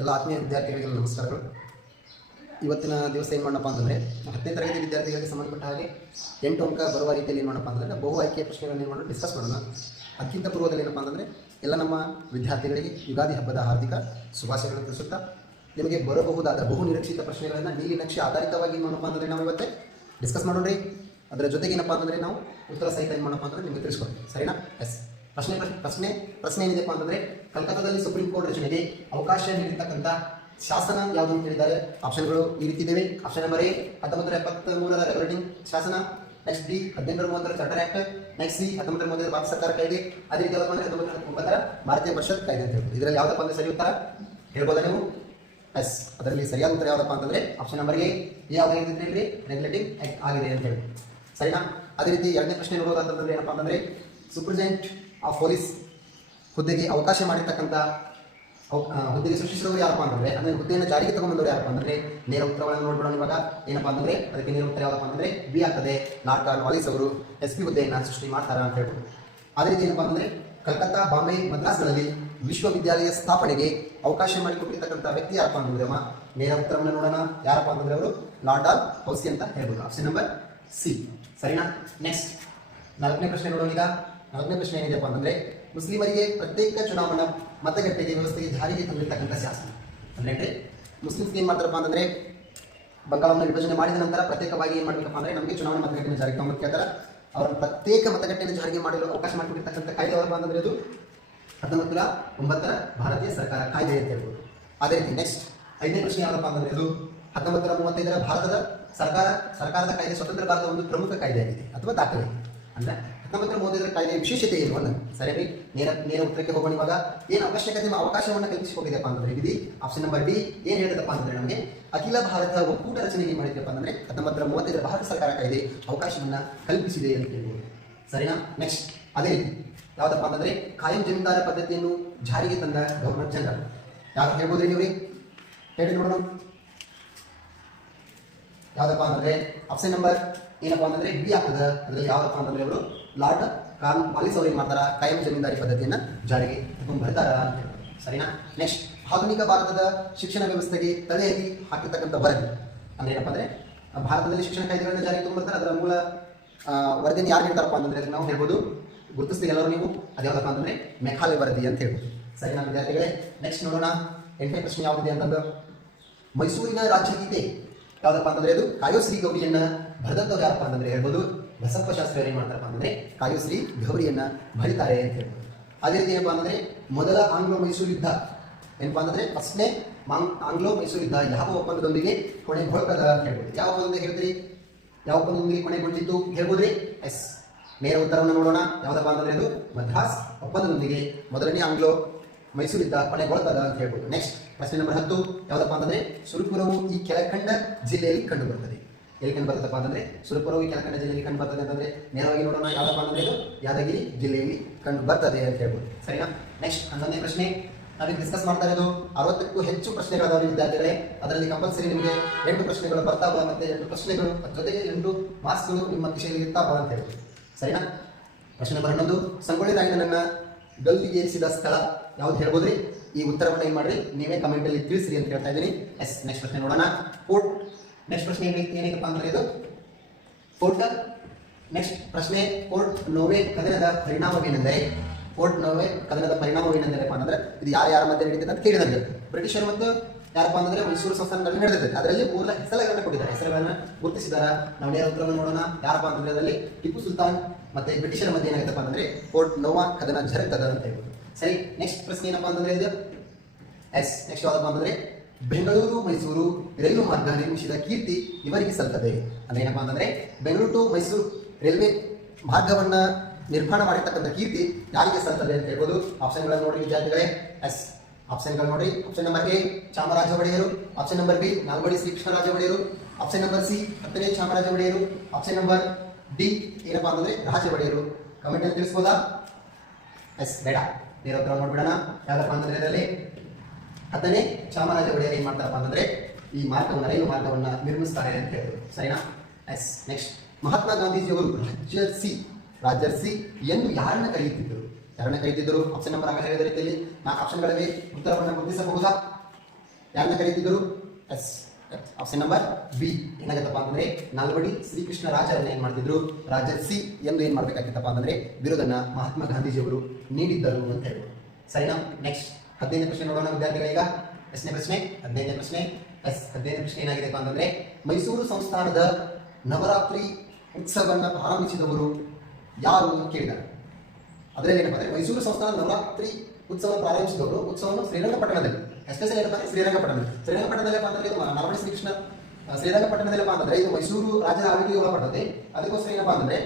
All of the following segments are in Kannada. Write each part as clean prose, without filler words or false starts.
ಎಲ್ಲ ಆತ್ಮೀಯ ವಿದ್ಯಾರ್ಥಿಗಳಿಗೆ ನಮಸ್ಕಾರಗಳು. ಇವತ್ತಿನ ದಿವಸ ಏನು ಮಾಡಪ್ಪ ಅಂತಂದರೆ 10ನೇ ತರಗತಿ ವಿದ್ಯಾರ್ಥಿಗಳಿಗೆ ಸಂಬಂಧಪಟ್ಟ ಹಾಗೆ 8 ಅಂಕ ಬರುವ ರೀತಿಯಲ್ಲಿ ಏನು ಮಾಡಪ್ಪ ಅಂತಂದರೆ ಬಹು ಆಯ್ಕೆಯ ಪ್ರಶ್ನೆಗಳನ್ನು ಏನು ಮಾಡೋಣ ಡಿಸ್ಕಸ್ ಮಾಡೋಣ. ಅದಕ್ಕಿಂತ ಪೂರ್ವದಲ್ಲಿ ಏನಪ್ಪ ಅಂತಂದರೆ ಎಲ್ಲ ನಮ್ಮ ವಿದ್ಯಾರ್ಥಿಗಳಿಗೆ ಯುಗಾದಿ ಹಬ್ಬದ ಹಾರ್ದಿಕ ಶುಭಾಶಯಗಳನ್ನು ತಿಳಿಸುತ್ತಾ ನಿಮಗೆ ಬರಬಹುದಾದ ಬಹು ನಿರೀಕ್ಷಿತ ಪ್ರಶ್ನೆಗಳನ್ನು ನೀಲಿ ನಕ್ಷೆ ಆಧಾರಿತವಾಗಿ ಏನು ಮಾಡಪ್ಪ ಅಂತಂದರೆ ನಾವು ಇವತ್ತೇ ಡಿಸ್ಕಸ್ ಮಾಡೋಣ್ರಿ. ಅದರ ಜೊತೆಗೆ ಏನಪ್ಪ ಅಂತಂದರೆ ನಾವು ಉತ್ತರ ಸಹಿತ ಏನು ಮಾಡಪ್ಪ ಅಂತಂದರೆ ನಿಮಗೆ ತಿಳಿಸ್ಕೊಡ್ತೀವಿ. ಸರಿನಾ? ಎಸ್. ಪ್ರಶ್ನೆ ಏನಿದೆಪ್ಪ ಅಂತಂದರೆ ಕಲ್ಕತ್ತಾದಲ್ಲಿ ಸುಪ್ರೀಂ ಕೋರ್ಟ್ ರಚನೆಗೆ ಅವಕಾಶ ನೀಡಿರ್ತಕ್ಕಂಥ ಶಾಸನ ಯಾವುದು ಅಂತ ಹೇಳಿದ್ದಾರೆ. ಆಪ್ಷನ್ಗಳು ಈ ರೀತಿ ಇದ್ದೇವೆ. ಆಪ್ಷನ್ ನಂಬರ್ ಎ 1973ರ ರೆಗ್ಯುಲೇಟಿಂಗ್ ಶಾಸನ, ನೆಕ್ಸ್ಟ್ ಬಿ 1830ರ ಚಾರ್ಟರ್ ಆಕ್ಟ್, ನೆಕ್ಸ್ಟ್ ಸಿ 1930ರ ಭಾರತ ಸರ್ಕಾರ ಕಾಯ್ದೆ, ಅದೇ ರೀತಿ ಯಾವ್ದಪ್ಪ ಅಂದರೆ 1929ರ ಭಾರತೀಯ ಪರಿಷತ್ ಕಾಯ್ದೆ ಅಂತ ಹೇಳ್ಬೋದು. ಇದರಲ್ಲಿ ಯಾವ್ದಪ್ಪ ಅಂದರೆ ಸರಿ ಉತ್ತರ ಹೇಳ್ಬೋದಾ ನೀವು? ಎಸ್. ಅದರಲ್ಲಿ ಸರಿಯಾದ ಉತ್ತರ ಯಾವುದಪ್ಪ ಅಂತಂದರೆ ಆಪ್ಷನ್ ನಂಬರ್ ಎ ಯಾವ್ದಾಗಿದ್ರೆ ರೆಗ್ಯುಲೇಟಿಂಗ್ ಆಕ್ಟ್ ಆಗಿದೆ ಅಂತ ಹೇಳಿ. ಸರಿನಾ? ಅದೇ ರೀತಿ ಎರಡನೇ ಪ್ರಶ್ನೆ ನೋಡೋದಂತಂದ್ರೆ ಏನಪ್ಪ ಅಂತಂದರೆ ಸೂಪರ್ಡೆಂಟ್ ಆಫ್ ಪೊಲೀಸ್ ಹುದ್ದೆಗೆ ಅವಕಾಶ ಮಾಡಿರ್ತಕ್ಕಂಥ ಹುದ್ದೆಗೆ ಸೃಷ್ಟಿಸಿದವರು ಯಾರಪ್ಪ ಅಂತಂದರೆ ಅಂದರೆ ಹುದ್ದೆಯನ್ನು ಜಾರಿಗೆ ತಗೊಂಡ್ಬಂದವರು ಯಾರಪ್ಪ ಅಂತಂದರೆ ನೇರ ಉತ್ತರಗಳನ್ನು ನೋಡ್ಬಿಡೋಣ. ಇವಾಗ ಏನಪ್ಪ ಅಂತಂದರೆ ಅದಕ್ಕೆ ನೇರ ಉತ್ತರ ಯಾವಪ್ಪ ಅಂತಂದರೆ ಬಿ ಆಗ್ತದೆ. ಲಾರ್ಡ್ ಕಾರ್ನ್ವಾಲಿಸ್ ಅವರು SP ಹುದ್ದೆಯನ್ನು ಸೃಷ್ಟಿ ಮಾಡ್ತಾರ ಅಂತ ಹೇಳ್ಬೋದು. ಅದೇ ರೀತಿ ಏನಪ್ಪ ಅಂತಂದರೆ ಕಲ್ಕತ್ತಾ, ಬಾಂಬೆ, ಮದ್ರಾಸ್ಗಳಲ್ಲಿ ವಿಶ್ವವಿದ್ಯಾಲಯ ಸ್ಥಾಪನೆಗೆ ಅವಕಾಶ ಮಾಡಿಕೊಟ್ಟಿರ್ತಕ್ಕಂಥ ವ್ಯಕ್ತಿ ಯಾರಪ್ಪ ಅಂತಂದರೆ ನೇರ ಉತ್ತರವನ್ನು ನೋಡೋಣ. ಯಾರಪ್ಪ ಅಂತಂದರೆ ಅವರು ಲಾರ್ಡ್ ಡಾಲ್ಹೌಸಿ ಅಂತ ಹೇಳ್ಬೋದು. Option number C. ಸರಿನಾ? ನೆಕ್ಸ್ಟ್ 4ನೇ ಪ್ರಶ್ನೆ ನೋಡೋಣ. ಈಗ 4ನೇ ಪ್ರಶ್ನೆ ಏನಿದೆಪ್ಪ ಅಂತಂದರೆ ಮುಸ್ಲಿಮರಿಗೆ ಪ್ರತ್ಯೇಕ ಚುನಾವಣಾ ಮತಗಟ್ಟೆಗೆ ವ್ಯವಸ್ಥೆಗೆ ಜಾರಿಗೆ ತಂದಿರ್ತಕ್ಕಂಥ ಶಾಸನ. ಅಂದರೆ ಮುಸ್ಲಿಮ್ಸ್ಗೆ ಏನು ಮಾಡ್ತಾರಪ್ಪ ಅಂತಂದರೆ ಬಂಗಾಳವನ್ನು ವಿಭಜನೆ ಮಾಡಿದ ನಂತರ ಪ್ರತ್ಯೇಕವಾಗಿ ಏನು ಮಾಡಬೇಕಪ್ಪ ಅಂದರೆ ನಮಗೆ ಚುನಾವಣಾ ಮತಗಟ್ಟೆಯನ್ನು ಜಾರಿಗೆ ತಗೊಂಡು ಕೇಳ್ತಾರೆ. ಅವರ ಪ್ರತ್ಯೇಕ ಮತಗಟ್ಟೆಯನ್ನು ಜಾರಿಗೆ ಮಾಡಲು ಅವಕಾಶ ಮಾಡಿಕೊಟ್ಟಿರ್ತಕ್ಕಂಥ ಕಾಯ್ದೆ ಯಾವಪ್ಪ ಅಂತಂದರೆ ಇದು 1909ರ ಭಾರತೀಯ ಸರ್ಕಾರ ಕಾಯ್ದೆ ಅಂತ ಹೇಳ್ಬೋದು. ಅದೇ ರೀತಿ ನೆಕ್ಸ್ಟ್ 5ನೇ ಪ್ರಶ್ನೆ ಯಾವಪ್ಪ ಅಂತಂದರೆ ಇದು 1935ರ ಭಾರತದ ಸರ್ಕಾರದ ಕಾಯ್ದೆ ಸ್ವತಂತ್ರ ಭಾರತದ ಒಂದು ಪ್ರಮುಖ ಕಾಯ್ದೆ ಆಗಿದೆ ಅಥವಾ ದಾಖಲೆ. ಅಂದರೆ 1935ರ ಕಾಯ್ದೆಯ ವಿಶೇಷತೆ ಏನು ಅನ್ನೋದು ಸರಿ. ನೇರ ಉತ್ತರಕ್ಕೆ ಹೋಗೋಣ. ಇವಾಗ ಏನು ಅವಕಾಶವನ್ನು ಕಲ್ಪಿಸಿಕೊಟ್ಟಿದೆಪ್ಪ ಅಂತಂದರೆ ವಿಧಿ ಆಪ್ಷನ್ ನಂಬರ್ ಡಿ ಏನು ಹೇಳಿದಪ್ಪ ಅಂತಂದರೆ ನಮಗೆ ಅಖಿಲ ಭಾರತ ಒಕ್ಕೂಟ ರಚನೆಗೆ ಮಾಡಿದೆಪ್ಪ ಅಂತಂದರೆ 1935ರ ಭಾರತ ಸರ್ಕಾರ ಕಾಯ್ದೆ ಅವಕಾಶವನ್ನು ಕಲ್ಪಿಸಿದೆ ಅಂತ ಹೇಳ್ಬೋದು. ಸರಿನಾ? ನೆಕ್ಸ್ಟ್ ಅದೇ ರೀತಿ ಯಾವುದಪ್ಪ ಅಂತಂದರೆ ಕಾಯಂ ಜಮೀನ್ದಾರ ಪದ್ಧತಿಯನ್ನು ಜಾರಿಗೆ ತಂದ ಗವರ್ನರ್ ಜನರಲ್ ಯಾರು ಹೇಳ್ಬೋದ್ರಿ ನೀವು? ಹೇಳಿ ನೋಡೋಣ. ಯಾವುದಪ್ಪ ಅಂತಂದರೆ ಆಪ್ಷನ್ ನಂಬರ್ ಏನಪ್ಪ ಅಂತಂದರೆ ಬಿ ಆಗ್ತದೆ. ಅದರಲ್ಲಿ ಯಾವಪ್ಪ ಅಂತಂದರೆ ಅವರು ಲಾರ್ಡ್ ಕಾರ್ನ್ವಾಲಿಸ್ ಅವರು ಏನು ಮಾಡ್ತಾರ ಕಾಯಂ ಜಮೀನ್ದಾರಿ ಪದ್ಧತಿಯನ್ನು ಜಾರಿಗೆ ತಗೊಂಡು ಬರ್ತಾರ ಅಂತ ಹೇಳ್ತಾರೆ. ಸರಿನಾ? ನೆಕ್ಸ್ಟ್ ಆಧುನಿಕ ಭಾರತದ ಶಿಕ್ಷಣ ವ್ಯವಸ್ಥೆಗೆ ತಲೆಯಲ್ಲಿ ಹಾಕಿರ್ತಕ್ಕಂಥ ವರದಿ ಅಂದರೆ ಏನಪ್ಪ ಅಂದರೆ ಭಾರತದಲ್ಲಿ ಶಿಕ್ಷಣ ಕಾಯ್ದೆಗಳನ್ನ ಜಾರಿಗೆ ತಗೊಂಡ್ಬರ್ತಾರೆ. ಅದರ ಮೂಲ ವರದಿಯನ್ನು ಯಾರು ಹೇಳ್ತಾರಪ್ಪ ಅಂತಂದರೆ ನಾವು ಹೇಳ್ಬೋದು, ಗುರುತಿಸ್ತೀವಿ ಎಲ್ಲರೂ ನೀವು. ಅದ್ಯಾವುದಪ್ಪ ಅಂತಂದರೆ ಮೆಕಾಲೆ ವರದಿ ಅಂತ ಹೇಳ್ಬೋದು. ಸರಿನಾ ವಿದ್ಯಾರ್ಥಿಗಳೇ? ನೆಕ್ಸ್ಟ್ ನೋಡೋಣ. 8ನೇ ಪ್ರಶ್ನೆ ಯಾವುದಿದೆ ಅಂತಂದ್ರೆ ಮೈಸೂರಿನ ರಾಜ್ಯಗೀತೆ ಯಾವುದಪ್ಪ ಅಂತಂದರೆ ಅದು ಕಾಯೋಶ್ರೀ ಗೌರಿಯನ್ನು ಬರೆದಂಥವ್ರು ಯಾರಪ್ಪ ಅಂತಂದರೆ ಹೇಳ್ಬೋದು ಬಸಪ್ಪ ಶಾಸ್ತ್ರಿ ಅವರು ಏನು ಮಾಡ್ತಾರಪ್ಪ ಅಂತಂದರೆ ಕಾಯೋಶ್ರೀ ಗೌರಿಯನ್ನು ಬರೀತಾರೆ ಅಂತ ಹೇಳ್ಬೋದು. ಅದೇ ರೀತಿ ಏನಪ್ಪ ಅಂತಂದರೆ ಮೊದಲ ಆಂಗ್ಲೋ ಮೈಸೂರು ಯುದ್ಧ ಏನಪ್ಪ ಅಂತಂದರೆ ಫಸ್ಟ್ನೇ ಆಂಗ್ಲೋ ಮೈಸೂರು ಯುದ್ಧ ಯಾವ ಒಪ್ಪಂದದೊಂದಿಗೆ ಕೊನೆಗೊಳ್ತದ ಅಂತ ಹೇಳ್ಬೋದು. ಯಾವ ಒಪ್ಪಂದೊಂದಿಗೆ ಹೇಳ್ತೀರಿ? ಯಾವ ಒಪ್ಪಂದದೊಂದಿಗೆ ಕೊನೆಗೊಂಡಿತ್ತು ಹೇಳ್ಬೋದ್ರಿ? ಎಸ್. ನೇರ ಉತ್ತರವನ್ನು ನೋಡೋಣ. ಯಾವುದಪ್ಪ ಅಂತಂದರೆ ಅದು ಮದ್ರಾಸ್ ಒಪ್ಪಂದದೊಂದಿಗೆ ಮೊದಲನೇ ಆಂಗ್ಲೋ ಮೈಸೂರು ಯುದ್ಧ ಕೊನೆಗೊಳ್ತದ ಅಂತ ಹೇಳ್ಬೋದು. ನೆಕ್ಸ್ಟ್ ಪ್ರಶ್ನೆ ನಂಬರ್ 10 ಯಾವುದಪ್ಪ ಅಂತಂದರೆ ಸುರಪುರವು ಈ ಕೆಳಕಂಡ ಜಿಲ್ಲೆಯಲ್ಲಿ ಕಂಡು ಬರ್ತದೆ. ಎಲ್ಲಿ ಕಂಡು ಬರ್ತದಪ್ಪ ಅಂತಂದರೆ ಸುರಪುರವು ಈ ಕೆಳಕಂಡ ಜಿಲ್ಲೆಯಲ್ಲಿ ಕಂಡು ಬರ್ತದೆ ಅಂತಂದರೆ ನೇರವಾಗಿ ನೋಡೋಣ. ಯಾವುದಪ್ಪ ಅಂತಂದರೆ ಇದು ಯಾದಗಿರಿ ಜಿಲ್ಲೆಯಲ್ಲಿ ಕಂಡು ಬರ್ತದೆ ಅಂತ ಹೇಳ್ಬೋದು. ಸರಿನಾ? ನೆಕ್ಸ್ಟ್ 11ನೇ ಪ್ರಶ್ನೆ ನಾವೀಗ ಡಿಸ್ಕಸ್ ಮಾಡ್ತಾ ಇರೋದು 60ಕ್ಕೂ ಹೆಚ್ಚು ಪ್ರಶ್ನೆಗಳಾದವು ವಿದ್ಯಾರ್ಥಿಗಳೇ. ಅದರಲ್ಲಿ ಕಂಪಲ್ಸರಿ ನಿಮಗೆ 8 ಪ್ರಶ್ನೆಗಳು ಬರ್ತಾವ ಮತ್ತು 8 ಪ್ರಶ್ನೆಗಳು ಜೊತೆಗೆ 8 ಮಾರ್ಕ್ಸ್ಗಳು ನಿಮ್ಮ ಕಿಶೆಯಲ್ಲಿ ಇರ್ತಾವ ಅಂತ ಹೇಳ್ಬೋದು. ಸರಿನಾ? ಪ್ರಶ್ನೆ ನಂಬರ್ 11 ಸಂಗೊಳ್ಳಿ ರಾಯಣ್ಣನನ್ನ ಗಲ್ಲಿಗೇರಿಸಿದ ಸ್ಥಳ ಯಾವ್ದು ಹೇಳ್ಬೋದ್ರಿ? ಈ ಉತ್ತರವನ್ನು ಏನು ಮಾಡಿರಿ ನೀವೇ ಕಮೆಂಟಲ್ಲಿ ತಿಳಿಸಿರಿ ಅಂತ ಹೇಳ್ತಾ ಇದ್ದೀನಿ. ಎಸ್. ನೆಕ್ಸ್ಟ್ ಪ್ರಶ್ನೆ ನೋಡೋಣ. ಫೋರ್ಟ್ ನೆಕ್ಸ್ಟ್ ಪ್ರಶ್ನೆ ಏನೈತಪ್ಪ ಅಂದರೆ ಇದು ಫೋರ್ಟ್. ನೆಕ್ಸ್ಟ್ ಪ್ರಶ್ನೆ ಫೋರ್ಟ್ ನೋವೆ ಕದನದ ಪರಿಣಾಮವೇನೆಂದರೆ ಅಂತಂದ್ರೆ ಇದು ಯಾರ ಮಧ್ಯೆ ನಡೀತದೆ ಅಂತ ಕೇಳಿದಂಗೆ ಬ್ರಿಟಿಷರು ಮತ್ತು ಯಾರಪ್ಪ ಅಂತಂದರೆ ಮೈಸೂರು ಸಂಸ್ಥಾನದಲ್ಲಿ ನಡೆದಿದೆ. ಅದರಲ್ಲಿ 3 ಹೆಸರುಗಳನ್ನು ಕೊಟ್ಟಿದ್ದಾರೆ. ಹೆಸರುಗಳನ್ನು ಗುರುತಿಸಿದಾರ. ನಾವು ನೇರ ಉತ್ತರವನ್ನು ನೋಡೋಣ. ಯಾರಪ್ಪ ಅಂತಂದರೆ ಅದರಲ್ಲಿ ಟಿಪ್ಪು ಸುಲ್ತಾನ್ ಮತ್ತು ಬ್ರಿಟಿಷರ ಮಧ್ಯೆ ಏನಾಗುತ್ತಪ್ಪ ಅಂತಂದರೆ ಫೋರ್ಟ್ ನೋವಾ ಕದನ ಜರುಗ್ತದ ಅಂತ ಹೇಳ್ಬೋದು. ಸರಿ. ನೆಕ್ಸ್ಟ್ ಪ್ರಶ್ನೆ ಏನಪ್ಪ ಅಂತಂದರೆ ಇದು ಎಸ್. ನೆಕ್ಸ್ಟ್ ಯಾವುದಪ್ಪ ಅಂತಂದರೆ ಬೆಂಗಳೂರು ಮೈಸೂರು ರೈಲು ಮಾರ್ಗ ನಿರ್ಮಿಸಿದ ಕೀರ್ತಿ ಇವರಿಗೆ ಸಲ್ತದೆ. ಅಂದರೆ ಏನಪ್ಪ ಅಂತಂದರೆ ಬೆಂಗಳೂರು ಟು ಮೈಸೂರು ರೈಲ್ವೆ ಮಾರ್ಗವನ್ನು ನಿರ್ಮಾಣ ಮಾಡಿರ್ತಕ್ಕಂಥ ಕೀರ್ತಿ ಯಾರಿಗೆ ಸಲ್ತದೆ ಅಂತ ಹೇಳ್ಬೋದು. ಆಪ್ಷನ್ಗಳನ್ನು ನೋಡಿ ವಿದ್ಯಾರ್ಥಿಗಳೇ. ಎಸ್. ಆಪ್ಷನ್ಗಳು ನೋಡಿ. ಆಪ್ಷನ್ ನಂಬರ್ ಎ ಚಾಮರಾಜ ಒಡೆಯರು, ಆಪ್ಷನ್ ನಂಬರ್ ಬಿ ನಾಲ್ವಡಿ ಶ್ರೀಕೃಷ್ಣರಾಜ ಒಡೆಯರು, ಆಪ್ಷನ್ ನಂಬರ್ ಸಿ 10ನೇ ಚಾಮರಾಜ ಒಡೆಯರು, ಆಪ್ಷನ್ ನಂಬರ್ ಡಿ ಏನಪ್ಪ ಅಂತಂದರೆ ರಾಜ ಒಡೆಯರು. ಕಮೆಂಟಲ್ಲಿ ತಿಳಿಸ್ಬೋದಾ? ಎಸ್. ಬೇಡ, ನೇರ ಉತ್ತರ ನೋಡ್ಬಿಡೋಣ. ಯಾವ್ದಪ್ಪ ಅಂತಂದರೆ ಇದರಲ್ಲಿ 10ನೇ ಚಾಮರಾಜ ಒಡೆಯರು ಏನು ಮಾಡ್ತಾರಪ್ಪ ಅಂತಂದರೆ ಈ ಮಾರ್ಗವನ್ನು ರೈಲು ಮಾರ್ಗವನ್ನು ನಿರ್ಮಿಸ್ತಾರೆ ಅಂತ ಹೇಳ್ಬೋದು. ಸರಿನಾ? ಎಸ್. ನೆಕ್ಸ್ಟ್ ಮಹಾತ್ಮ ಗಾಂಧೀಜಿಯವರು ರಾಜರ್ಸಿ ಎಂದು ಯಾರನ್ನ ಕರೆಯುತ್ತಿದ್ದರು? ಆಪ್ಷನ್ ನಂಬರ್ ಆಗ ಹೇಳಿದ ರೀತಿಯಲ್ಲಿ 4 ಆಪ್ಷನ್ಗಳಿವೆ. ಉತ್ತರವನ್ನು ಗುರುತಿಸಬಹುದಾ? ಯಾರನ್ನ ಕರೀತಿದ್ರು? ಎಸ್, ಆಪ್ಷನ್ ನಂಬರ್ ಬಿ ಏನಾಗತ್ತಪ್ಪ ಅಂತಂದ್ರೆ ನಾಲ್ವಡಿ ಶ್ರೀಕೃಷ್ಣ ರಾಜರನ್ನ ಏನ್ ಮಾಡ್ತಿದ್ರು? ರಾಜರ್ಷಿ ಎಂದು ಏನ್ ಮಾಡ್ಬೇಕಾಗಿತ್ತಪ್ಪ ಅಂತಂದ್ರೆ ಬಿರುದನ್ನ ಮಹಾತ್ಮ ಗಾಂಧೀಜಿಯವರು ನೀಡಿದ್ದರು ಅಂತ ಹೇಳ್ಬೋದು. ಸರಿನಾ? ನೆಕ್ಸ್ಟ್ 15ನೇ ಪ್ರಶ್ನೆ ನೋಡೋಣ ವಿದ್ಯಾರ್ಥಿಗಳೀಗ. ಎಷ್ಟನೇ ಪ್ರಶ್ನೆ? 15ನೇ ಪ್ರಶ್ನೆ. ಎಸ್, 15ನೇ ಪ್ರಶ್ನೆ ಏನಾಗಿದೆಪ್ಪ ಅಂತಂದ್ರೆ ಮೈಸೂರು ಸಂಸ್ಥಾನದ ನವರಾತ್ರಿ ಉತ್ಸವವನ್ನ ಪ್ರಾರಂಭಿಸಿದವರು ಯಾರು ಅಂತ ಕೇಳಿದ್ದಾರೆ. ಅದರಲ್ಲಿ ಏನಪ್ಪ ಅಂದ್ರೆ ಮೈಸೂರು ಸಂಸ್ಥಾನದ ನವರಾತ್ರಿ ಉತ್ಸವ ಪ್ರಾರಂಭಿಸಿದವರು ಉತ್ಸವವನ್ನು ಶ್ರೀರಂಗಪಟ್ಟಣದಲ್ಲಿ, ಎಸ್ಪೆಷಲಿ ಏನಪ್ಪ ಅಂದ್ರೆ ಶ್ರೀರಂಗಪಟ್ಟಣದಲ್ಲಿ ಅಂತಂದ್ರೆ ಇದು ನಾಲ್ವಡಿ ಶ್ರೀಕೃಷ್ಣ ಶ್ರೀರಂಗಪಟ್ಟಣದಲ್ಲಪ್ಪ ಅಂತಂದ್ರೆ ಇದು ಮೈಸೂರು ರಾಜರ ಆಳ್ವಿಕೆಗೆ ಒಳಪಟ್ಟದೆ. ಅದಕ್ಕೋಸ್ಕರ ಏನಪ್ಪ ಅಂತಂದ್ರೆ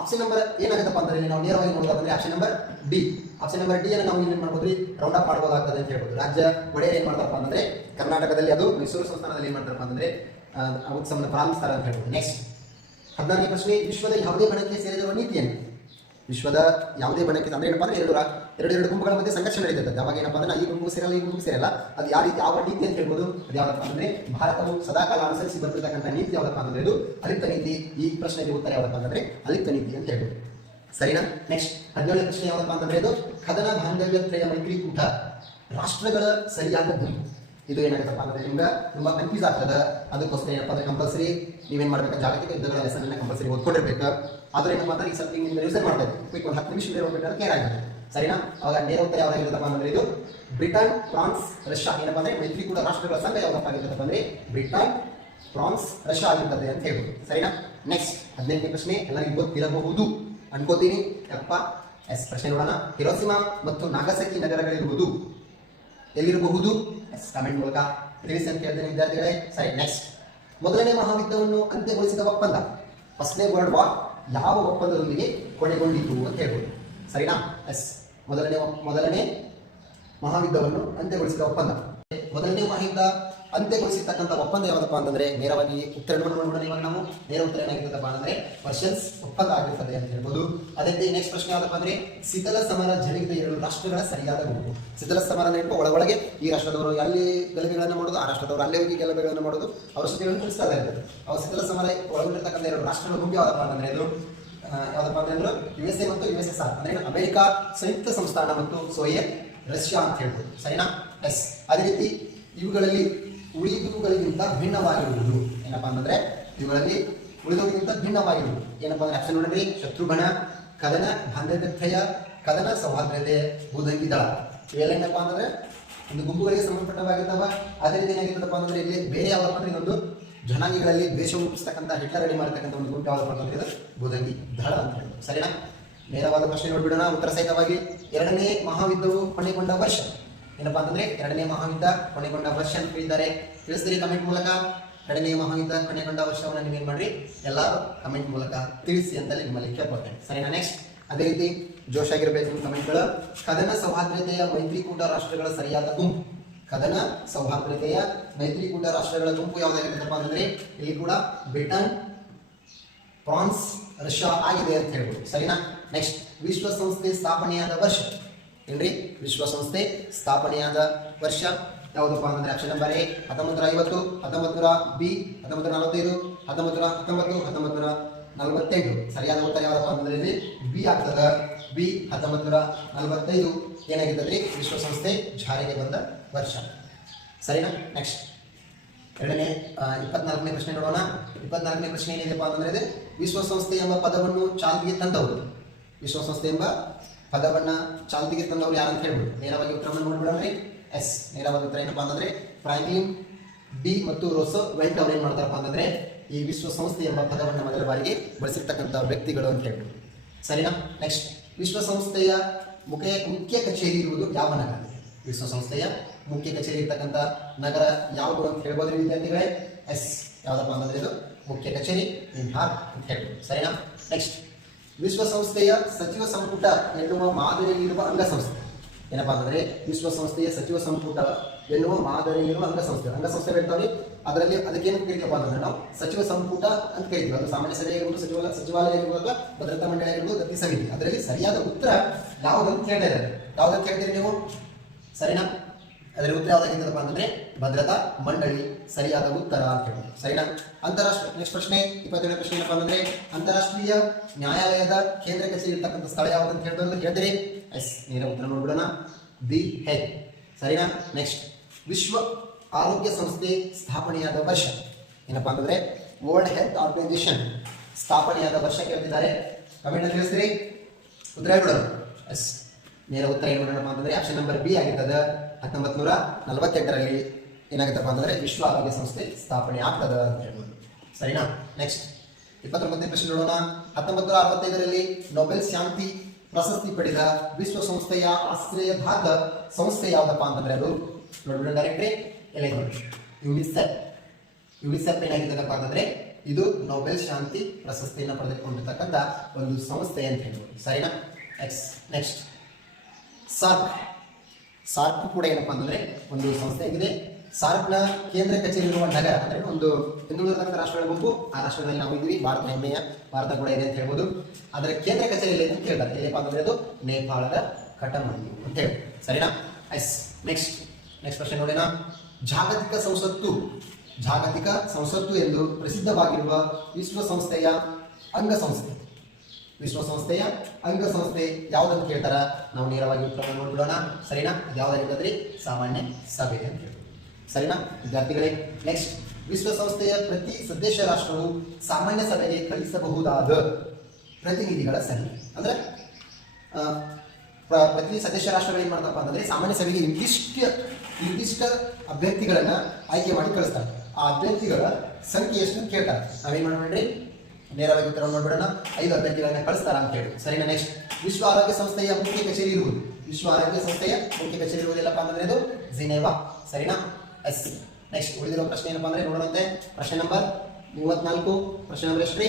ಆಪ್ಷನ್ ನಂಬರ್ ಏನಾಗುತ್ತಪ್ಪ ಅಂತಂದ್ರೆ ನಾವು ನೇರವಾಗಿ ನೋಡೋದಾದ್ರೆ option number D. Option number D ಅನ್ನು ನಾವು ಏನ್ ಮಾಡ್ಬೋದ್ರಿ? ರೌಂಡ್ ಅಪ್ ಮಾಡಬಹುದಾಗ್ತದೆ ಅಂತ ಹೇಳ್ಬೋದು. ರಾಜ್ಯ ಒಡೆಯರ್ ಏನ್ ಮಾಡ್ತಾರಪ್ಪ ಅಂತಂದ್ರೆ ಕರ್ನಾಟಕದಲ್ಲಿ ಅದು ಮೈಸೂರು ಸಂಸ್ಥಾನದಲ್ಲಿ ಏನ್ ಮಾಡ್ತಾರಪ್ಪ ಅಂತಂದ್ರೆ ಉತ್ಸವನ ಪ್ರಾರಂಭಿಸ್ತಾರೆ ಅಂತ ಹೇಳ್ಬೋದು. ನೆಕ್ಸ್ಟ್ 14ನೇ ಪ್ರಶ್ನೆ. ವಿಶ್ವದ ಯಾವುದೇ ಬಣಕ್ಕೆ ಸೇರಿರುವ ನೀತಿಯನ್ನು, ವಿಶ್ವದ ಯಾವುದೇ ಬಣಕ್ಕೆ ಅಂದ್ರೆ ಏನಪ್ಪ ಅಂದ್ರೆ ಎರಡು ಗುಂಪುಗಳ ಮಧ್ಯೆ ಸಂಘರ್ಷ ನಡೀತದೆ. ಅವಾಗ ಏನಪ್ಪ ಅಂದ್ರೆ ಈ ಗುಂಪು ಸೇರಲ್ಲ ಈ ಗುಂಪು ಸೇರಲ್ಲ, ಅದು ಯಾವ ನೀತಿ ಅಂತ ಹೇಳ್ಬೋದು? ಅದು ಯಾವ್ದಪ್ಪ ಅಂದ್ರೆ ಭಾರತವು ಸದಾಕಾಲ ಅನುಸರಿಸಿ ಬಂದಿರತಕ್ಕಂಥ ನೀತಿ ಯಾವ್ದಪ್ಪ ಅಂದ್ರೆ ಇದು ಅಲಿಪ್ತ ನೀತಿ. ಈ ಪ್ರಶ್ನೆಗೆ ಉತ್ತರ ಯಾವ್ದಪ್ಪ ಅಂದ್ರೆ ಅಲಿಪ್ತ ನೀತಿ ಅಂತ ಹೇಳ್ಬೋದು. ಸರಿನಾ? ನೆಕ್ಸ್ಟ್ 17ನೇ ಪ್ರಶ್ನೆ ಯಾವ್ದಪ್ಪ ಅಂತಂದ್ರೆ ಇದು ಕದನ ಬಾಂಧವ್ಯತ್ರಯ ಮೈತ್ರಿಕೂಟ ರಾಷ್ಟ್ರಗಳ ಸರಿಯಾದ ಗುಂಪು. ಇದು ಏನಾಗುತ್ತಪ್ಪ ಅಂದ್ರೆ ನಿಮ್ಗೆ ತುಂಬಾ ಕನ್ಫ್ಯೂಸ್ ಆಗ್ತದೆ. ಅದಕ್ಕೋಸ್ಕರ ಏನಪ್ಪ ಅಂದ್ರೆ ಕಂಪಲ್ಸರಿ ನೀವೇನ್ ಮಾಡ್ಬೇಕು? ಜಾಗತಿಕ ಯುದ್ಧಗಳ ಲೆಸನ್ ಅನ್ನ ಕಂಪಲ್ಸರಿ ಓದ್ಕೊಂಡಿರ್ಬೇಕು. ಆದ್ರೆ ಏನಪ್ಪ ಅಂದ್ರೆ ಈ ಸ್ವಲ್ಪ ನಿಮ್ಗೆ ರಿವಿಷನ್ ಮಾಡ್ಬೇಕು. ಕ್ವಿಕ್ ಒಂದು 10 ನಿಮಿಷ ಓದ್ಬೇಕಾದ್ರೆ ಕ್ಲಿಯರ್ ಆಗುತ್ತೆ. ಸರಿನಾ? ಅವಾಗ ನೇರ ಉತ್ತರ ಯಾವ್ದಾಗಿರುತ್ತಪ್ಪ ಅಂದ್ರೆ ಇದು ಬ್ರಿಟನ್, ಫ್ರಾನ್ಸ್, ರಷ್ಯಾ. ಏನಪ್ಪ ಅಂದ್ರೆ ಮೈತ್ರಿಕೂಟ ರಾಷ್ಟ್ರಗಳ ಸಂಘ ಯಾವ್ದಪ್ಪ ಆಗಿರುತ್ತಪ್ಪ ಅಂದ್ರೆ ಬ್ರಿಟನ್, ಫ್ರಾನ್ಸ್, ರಷ್ಯಾ ಆಗಿರ್ತದೆ ಅಂತ ಹೇಳ್ಬೋದು. ಸರಿನಾ? ನೆಕ್ಸ್ಟ್ 18ನೇ ಪ್ರಶ್ನೆ ಎಲ್ಲರಿಗೂ ಗೊತ್ತಿರಬಹುದು ಅನ್ಕೋತೀನಿ. ಯಪ್ಪ ಎಸ್, ಪ್ರಶ್ನೆ ನೋಡೋಣ. ಹಿರೋಶಿಮಾ ಮತ್ತು ನಾಗಸಕಿ ನಗರಗಳಿರುವುದು ಎಲ್ಲಿರಬಹುದು? ಎಸ್, ಕಮೆಂಟ್ ಮೂಲಕ ತಿಳಿಸಿ ಅಂತ ಹೇಳ್ತೇನೆ ವಿದ್ಯಾರ್ಥಿಗಳೇ. ಸರಿ, ನೆಕ್ಸ್ಟ್ ಮೊದಲನೇ ಮಹಾಯುದ್ಧವನ್ನು ಅಂತ್ಯಗೊಳಿಸಿದ ಒಪ್ಪಂದ, ಫಸ್ಟ್ನೇ ವರ್ಲ್ಡ್ ವಾರ್ ಯಾವ ಒಪ್ಪಂದದೊಂದಿಗೆ ಕೊನೆಗೊಂಡಿತು ಅಂತ ಹೇಳ್ಬೋದು. ಸರಿನಾ? ಎಸ್, ಮೊದಲನೇ ಮಹಾಯುದ್ಧವನ್ನು ಅಂತ್ಯಗೊಳಿಸಿದ ಒಪ್ಪಂದ. ಮೊದಲನೇ ಮಹಾಯುದ್ಧ ಅಂತ್ಯಗೊಳಿಸಿರ್ತಕ್ಕಂಥ ಒಪ್ಪಂದ ಯಾವ್ದಪ್ಪ ಅಂತಂದ್ರೆ ನೇರವಾಗಿ ಉತ್ತರ ನೋಡೋಣ. ಇವಾಗ ನಾವು ನೇರ ಉತ್ತರ ಏನಾಗಿರ್ತದಪ್ಪ ಅಂತಂದ್ರೆ ವರ್ಷನ್ಸ್ ಒಪ್ಪಂದ ಆಗಿರ್ತದೆ ಅಂತ ಹೇಳ್ಬೋದು. ಅದೇ ರೀತಿ ನೆಕ್ಸ್ಟ್ ಪ್ರಶ್ನೆ ಯಾವ್ದಪ್ಪ ಅಂದ್ರೆ ಶೀತಲ ಸಮರ ಜರುಗಿದ 2 ರಾಷ್ಟ್ರಗಳ ಸರಿಯಾದ ಗುಂಪು. ಶೀತಲ ಸಮರ ನೆನಪು ಒಳಗೆ ಈ ರಾಷ್ಟ್ರದವರು ಅಲ್ಲಿ ಗಲಭೆಗಳನ್ನು ಮಾಡೋದು, ಆ ರಾಷ್ಟ್ರದವರು ಅಲ್ಲೇ ಹೋಗಿ ಗಲಭೆಗಳನ್ನು ಮಾಡೋದು, ಅವರ ಸುದ್ದಿಗಳನ್ನು ತಿಳಿಸ್ತಾ ಇರ್ತದೆ. ಅವ್ರ ಶೀತಲ ಸಮರ ಒಳಗೊಂಡಿರ್ತಕ್ಕಂಥ 2 ರಾಷ್ಟ್ರಗಳ ಗುಂಪು ಯಾವ್ದಪ್ಪ ಅಂತಂದ್ರೆ ಇದು ಯಾವ್ದಪ್ಪ ಅಂದ್ರೆ USA ಮತ್ತು USSR ಅಂದ್ರೆ ಅಮೆರಿಕ ಸಂಯುಕ್ತ ಸಂಸ್ಥಾನ ಮತ್ತು ಸೋವಿಯತ್ ರಷ್ಯಾ ಅಂತ ಹೇಳ್ಬೋದು. ಸರಿನಾ? ಎಸ್, ಅದೇ ರೀತಿ ಇವುಗಳಲ್ಲಿ ಉಳಿದುಗಳಿಗಿಂತ ಭಿನ್ನವಾಗಿರುವುದು ಏನಪ್ಪಾ ಅಂತಂದ್ರೆ ಇವುಗಳಲ್ಲಿ ಉಳಿದವುಗಳಿಗಿಂತ ಭಿನ್ನವಾಗಿರುವುದು ಏನಪ್ಪಾ ಅಂದ್ರೆ ಆಪ್ಷನ್ ನೋಡ್ರಿ. ಶತ್ರುಘ್ನ, ಕದನ ಬಾಂಧವ್ಯತ್ರಯ, ಕದನ ಸೌಹಾರ್ದತೆ, ಭೂದಂಗಿ ದಳ. ಇವೆಲ್ಲ ಏನಪ್ಪಾ ಅಂತಂದ್ರೆ ಒಂದು ಗುಂಪುಗಳಿಗೆ ಸಂಬಂಧಪಟ್ಟವಾಗಿದ್ದಾವ. ಅದೇ ರೀತಿ ಏನಾಗಿರ್ತದಪ್ಪ ಅಂತಂದ್ರೆ ಇಲ್ಲಿ ಬೇರೆ ಯಾವ್ದಪ್ಪ ಅಂದ್ರೆ ಇದೊಂದು ಜನಾಂಗಿಗಳಲ್ಲಿ ದ್ವೇಷ ಹುಟ್ಟಿಸ್ತಕ್ಕಂಥ ಹಿಟ್ಲರ್ ರೆಡಿ ಮಾಡತಕ್ಕಂಥ ಒಂದು ಗುಂಪು ಯಾವ್ದಪ್ಪ ಅಂತಂದ್ರೆ ಇದು ಭೂದಂಗಿ ದಳ ಅಂತ ಹೇಳ್ಬೋದು. ಸರಿನಾ? ನೇರವಾದ ಪ್ರಶ್ನೆ ನೋಡ್ಬಿಡೋಣ ಉತ್ತರ ಸಹಿತವಾಗಿ. 2ನೇ ಮಹಾಯುದ್ಧವು ಕೊನೆಗೊಂಡ ವರ್ಷ ಏನಪ್ಪಾ ಅಂತಂದ್ರೆ 2ನೇ ಮಹಾಯುದ್ಧ ಕೊನೆಗೊಂಡ ವರ್ಷ ಅಂತ ಹೇಳಿದ್ದಾರೆ. ತಿಳಿಸ್ತೀರಿ ಕಮೆಂಟ್ ಮೂಲಕ. 2ನೇ ಮಹಾಯುದ್ಧ ಕೊನೆಗೊಂಡ ವರ್ಷವನ್ನು ನೀವೇನ್ ಮಾಡ್ರಿ ಎಲ್ಲರೂ ಕಮೆಂಟ್ ಮೂಲಕ ತಿಳಿಸಿ ಅಂತಲ್ಲಿ ನಿಮ್ಮಲ್ಲಿ ಕೇಳ್ಕೊಳ್ತೇನೆ. ಸರಿನಾ? ನೆಕ್ಸ್ಟ್ ಅದೇ ರೀತಿ ಜೋಶಾಗಿರ್ಬೇಕು ಕಮೆಂಟ್ಗಳು. ಕದನ ಸೌಹಾರ್ದತೆಯ ಮೈತ್ರಿಕೂಟ ರಾಷ್ಟ್ರಗಳ ಸರಿಯಾದ ಗುಂಪು. ಕದನ ಸೌಹಾರ್ದತೆಯ ಮೈತ್ರಿಕೂಟ ರಾಷ್ಟ್ರಗಳ ಗುಂಪು ಯಾವ್ದಾಗಿರುತ್ತಪ್ಪ ಅಂತಂದ್ರೆ ಇಲ್ಲಿ ಕೂಡ ಬ್ರಿಟನ್, ಫ್ರಾನ್ಸ್, ರಷ್ಯಾ ಆಗಿದೆ ಅಂತ ಹೇಳ್ಬೋದು. ಸರಿನಾ? ನೆಕ್ಸ್ಟ್ ವಿಶ್ವಸಂಸ್ಥೆ ಸ್ಥಾಪನೆಯಾದ ವರ್ಷ ಏನ್ರಿ? ವಿಶ್ವಸಂಸ್ಥೆ ಸ್ಥಾಪನೆಯಾದ ವರ್ಷ ಯಾವುದಪ್ಪ ಅಂತಂದ್ರೆ ಆಪ್ಷನ್ ನಂಬರ್ ಎ 1950, 1900 ಬಿ 1945, 1919, 1948. ಸರಿಯಾದ ಉತ್ತರ ಯಾವ್ದಪ್ಪ ಅಂತಂದ್ರೆ ಇಲ್ಲಿ ಬಿ ಆಗ್ತದ. ಬಿ 1945 ಏನಾಗಿರ್ತದ್ರಿ ವಿಶ್ವಸಂಸ್ಥೆ ಜಾರಿಗೆ ಬಂದ ವರ್ಷ. ಸರಿನಾ? ನೆಕ್ಸ್ಟ್ 24ನೇ ಪ್ರಶ್ನೆ ನೋಡೋಣ. 24ನೇ ಪ್ರಶ್ನೆ ಏನಿದೆಪ್ಪ ಅಂತಂದ್ರೆ ಇದೆ ವಿಶ್ವಸಂಸ್ಥೆ ಎಂಬ ಪದವನ್ನು ಚಾಲ್ತಿಗೆ ತಂದವರು. ವಿಶ್ವಸಂಸ್ಥೆ ಎಂಬ ಪದವನ್ನ ಚಾಲ್ತಿಗೆ ತಂದವರು ಯಾರು ಅಂತ ಹೇಳ್ಬೋದು. ನೇರವಾಗಿ ಉತ್ತರವನ್ನು ನೋಡ್ಬಿಡೋಣ್ರಿ. ಎಸ್, ನೇರವಾದ ಉತ್ತರ ಏನಪ್ಪಾ ಅಂತಂದ್ರೆ ಫ್ರಾಂಕ್ಲಿನ್ ಡಿ ಮತ್ತು ರೂಸ್ವೆಲ್ಟ್ ಅವ್ರು ಏನ್ ಮಾಡ್ತಾರಪ್ಪ ಅಂತಂದ್ರೆ ಈ ವಿಶ್ವಸಂಸ್ಥೆ ಎಂಬ ಪದವನ್ನು ಮೊದಲ ಬಾರಿಗೆ ಬಳಸಿರ್ತಕ್ಕಂಥ ವ್ಯಕ್ತಿಗಳು ಅಂತ ಹೇಳ್ಬೋದು. ಸರಿನಾ? ನೆಕ್ಸ್ಟ್ ವಿಶ್ವಸಂಸ್ಥೆಯ ಮುಖ್ಯ ಕಚೇರಿ ಇರುವುದು ಯಾವ ನಗರ? ವಿಶ್ವಸಂಸ್ಥೆಯ ಮುಖ್ಯ ಕಚೇರಿ ಇರ್ತಕ್ಕಂಥ ನಗರ ಯಾವುದು ಅಂತ ಹೇಳ್ಬೋದು ವಿದ್ಯಾರ್ಥಿಗಳೇ. ಎಸ್, ಯಾವ್ದಪ್ಪ ಅಂತಂದ್ರೆ ಇದು ಮುಖ್ಯ ಕಚೇರಿ ನ್ಯೂಯಾರ್ಕ್ ಅಂತ ಹೇಳ್ಬೋದು. ಸರಿನಾ? ನೆಕ್ಸ್ಟ್ ವಿಶ್ವಸಂಸ್ಥೆಯ ಸಚಿವ ಸಂಪುಟ ಎನ್ನುವ ಮಾದರಿಯಲ್ಲಿರುವ ಅಂಗಸಂಸ್ಥೆ ಏನಪ್ಪಾ ಅಂತಂದ್ರೆ ವಿಶ್ವಸಂಸ್ಥೆಯ ಸಚಿವ ಸಂಪುಟ ಎನ್ನುವ ಮಾದರಿಯಲ್ಲಿರುವ ಅಂಗಸಂಸ್ಥೆ ಇರ್ತಾವೆ. ಅದರಲ್ಲಿ ಅದಕ್ಕೇನು ಕರಿತೀವಪ್ಪ ಅಂತಂದ್ರೆ ನಾವು ಸಚಿವ ಸಂಪುಟ ಅಂತ ಕರಿತೀವಿ. ಅದು ಸಾಮಾನ್ಯ ಸಭೆ ಇರ್ಬೋದು, ಸಚಿವಾಲಯ ಇರ್ಬೋದು, ಭದ್ರತಾ ಮಂಡಳಿ ಇರ್ಬೋದು, ದತ್ತಿ ಸಮಿತಿ. ಅದರಲ್ಲಿ ಸರಿಯಾದ ಉತ್ತರ ಯಾವುದಂತ ಕೇಳ್ತಾ ಇದ್ದಾರೆ. ಯಾವ್ದಂತ ಕೇಳ್ತೀರಿ ನೀವು? ಸರಿನಾ? ಅದರ ಉತ್ತರ ಯಾವ್ದಾಗಿದ್ದಪ್ಪ ಅಂತಂದ್ರೆ ಭದ್ರತಾ ಮಂಡಳಿ ಸರಿಯಾದ ಉತ್ತರ ಅಂತ ಹೇಳ್ಬೋದು. ಸರಿನಾ? ಅಂತಾರಾಷ್ಟ್ರೀಯ ನೆಕ್ಸ್ಟ್ ಪ್ರಶ್ನೆ 27ನೇ ಪ್ರಶ್ನೆ ಏನಪ್ಪಾ ಅಂತಂದ್ರೆ ಅಂತಾರಾಷ್ಟ್ರೀಯ ನ್ಯಾಯಾಲಯದ ಕೇಂದ್ರ ಕಚೇರಿ ಇರ್ತಕ್ಕಂಥ ಸ್ಥಳ ಯಾವುದು ಅಂತ ಹೇಳ್ತೀರಿ. ಎಸ್, ನೇರ ಉತ್ತರ ನೋಡ್ಬಿಡೋಣ. ದಿ ಹೇಗ್. ಸರಿನಾ? ನೆಕ್ಸ್ಟ್ ಆರೋಗ್ಯ ಸಂಸ್ಥೆ ಸ್ಥಾಪನೆಯಾದ ವರ್ಷ ಏನಪ್ಪಾ ಅಂತಂದ್ರೆ ವರ್ಲ್ಡ್ ಹೆಲ್ತ್ ಆರ್ಗನೈಸೇಷನ್ ಸ್ಥಾಪನೆಯಾದ ವರ್ಷ ಕೇಳ್ತಿದ್ದಾರೆ. ಕಮೆಂಟ್ ಅಲ್ಲಿ ತಿಳಿಸ್ತೀರಿ, ಉತ್ತರ ಹೇಳ್ಬಿಡೋದು. ಎಸ್, ನೇರ ಉತ್ತರ ಏನು ಮಾಡೋಣಪ್ಪ ಅಂತಂದ್ರೆ ಆಪ್ಷನ್ ನಂಬರ್ ಬಿ ಆಗಿರ್ತದ. 1948ರಲ್ಲಿ ಏನಾಗುತ್ತಪ್ಪ ಅಂತಂದ್ರೆ ವಿಶ್ವ ಆರೋಗ್ಯ ಸಂಸ್ಥೆ ಸ್ಥಾಪನೆ ಆಗ್ತದ ಅಂತ ಹೇಳ್ಬೋದು. ಸರಿನಾ? ನೆಕ್ಸ್ಟ್ 29ನೇ ಪ್ರಶ್ನೆ ನೋಡೋಣ. 1965ರಲ್ಲಿ ನೊಬೆಲ್ ಶಾಂತಿ ಪ್ರಶಸ್ತಿ ಪಡೆದ ವಿಶ್ವಸಂಸ್ಥೆಯ ಆಶ್ರಯಧಾತ ಸಂಸ್ಥೆ ಯಾವುದಪ್ಪ ಅಂತಂದ್ರೆ ಅದು ನೋಡ್ಬಿಡೋಣ ಡೈರೆಕ್ಟ್ರಿ. ಎಲ್ಲ ನೋಡಿ, ಯುನಿಸೆಫ್ ಏನಾಗಿದ್ದಪ್ಪ ಅಂತಂದ್ರೆ ಇದು ನೊಬೆಲ್ ಶಾಂತಿ ಪ್ರಶಸ್ತಿಯನ್ನು ಪಡೆದುಕೊಂಡಿರ್ತಕ್ಕಂಥ ಒಂದು ಸಂಸ್ಥೆ ಅಂತ ಹೇಳ್ಬೋದು. ಸರಿನಾ? ನೆಕ್ಸ್ಟ್ ಸಾರ್ಕ್ ಕೂಡ ಏನಪ್ಪಾ ಅಂತಂದ್ರೆ ಒಂದು ಸಂಸ್ಥೆ ಆಗಿದೆ. ಸಾರ್ಕ್ನ ಕೇಂದ್ರ ಕಚೇರಿ ಇರುವ ನಗರ ಅಂದ್ರೆ ಒಂದು ಹಿಂದುಳಿದ ರಾಷ್ಟ್ರಗಳ ಗುಂಪು, ಆ ರಾಷ್ಟ್ರದಲ್ಲಿ ನಾವು ಇದ್ವಿ, ಭಾರತ ಹೆಮ್ಮೆಯ ಭಾರತ ಕೂಡ ಇದೆ ಅಂತ ಹೇಳ್ಬೋದು. ಅದರ ಕೇಂದ್ರ ಕಚೇರಿ ಅಂತ ಕೇಳ್ತಾರೆ, ಏನಪ್ಪ ಅಂತಂದ್ರೆ ಅದು ನೇಪಾಳದ ಕಠಮಂಡು ಅಂತ ಹೇಳಿ. ಸರಿನಾ? ನೆಕ್ಸ್ಟ್ ಪ್ರಶ್ನೆ ನೋಡೋಣ. ಜಾಗತಿಕ ಸಂಸತ್ತು ಎಂದು ಪ್ರಸಿದ್ಧವಾಗಿರುವ ವಿಶ್ವಸಂಸ್ಥೆಯ ಅಂಗಸಂಸ್ಥೆ ಯಾವುದಂತ ಕೇಳ್ತಾರ, ನಾವು ನೇರವಾಗಿ ಉತ್ತರ ನೋಡ್ಬಿಡೋಣ. ಸರಿನಾ? ಯಾವ್ದಾದ್ರೆ ಸಾಮಾನ್ಯ ಸಭೆ ಅಂತ ಹೇಳ್ಬೋದು. ಸರಿನಾ ವಿದ್ಯಾರ್ಥಿಗಳೇ? ನೆಕ್ಸ್ಟ್, ವಿಶ್ವಸಂಸ್ಥೆಯ ಪ್ರತಿ ಸದಸ್ಯ ರಾಷ್ಟ್ರವು ಸಾಮಾನ್ಯ ಸಭೆಗೆ ಕಳಿಸಬಹುದಾದ ಪ್ರತಿನಿಧಿಗಳ ಸಂಖ್ಯೆ ಅಂದ್ರೆ ಪ್ರತಿ ಸದಸ್ಯ ರಾಷ್ಟ್ರಗಳು ಏನ್ ಮಾಡ್ತಪ್ಪ ಅಂತಂದ್ರೆ ಸಾಮಾನ್ಯ ಸಭೆಗೆ ನಿರ್ದಿಷ್ಟ ಅಭ್ಯರ್ಥಿಗಳನ್ನ ಆಯ್ಕೆ ಮಾಡಿ ಕಳಿಸ್ತಾರೆ. ಆ ಅಭ್ಯರ್ಥಿಗಳ ಸಂಖ್ಯೆ ಎಷ್ಟು ಅಂತ ಕೇಳ್ತಾರೆ. ನಾವೇನ್ ಮಾಡ್ಬೇಡ್ರಿ, ನೇರವಾಗಿ ಉತ್ತರ ನೋಡ್ಬಿಡೋಣ. 5 ಅಭ್ಯರ್ಥಿಗಳನ್ನ ಕಳಿಸ್ತಾರ ಅಂತ ಹೇಳಿ. ಸರಿನಾ? ನೆಕ್ಸ್ಟ್, ವಿಶ್ವ ಆರೋಗ್ಯ ಸಂಸ್ಥೆಯ ಮುಖ್ಯ ಕಚೇರಿ ಇರುವುದು ಎಲ್ಲಪ್ಪ ಅಂತಂದ್ರೆ ಇದು ಜಿನೇವಾ. ಸರಿನಾ? ನೆಕ್ಸ್ಟ್ ಉಳಿದಿರೋ ಪ್ರಶ್ನೆ ಏನಪ್ಪಾ ಅಂದ್ರೆ ನೋಡೋಣಂತೆ. ಪ್ರಶ್ನೆ ನಂಬರ್ 34. ಪ್ರಶ್ನೆ ನಂಬರ್ ಎಷ್ಟ್ರಿ?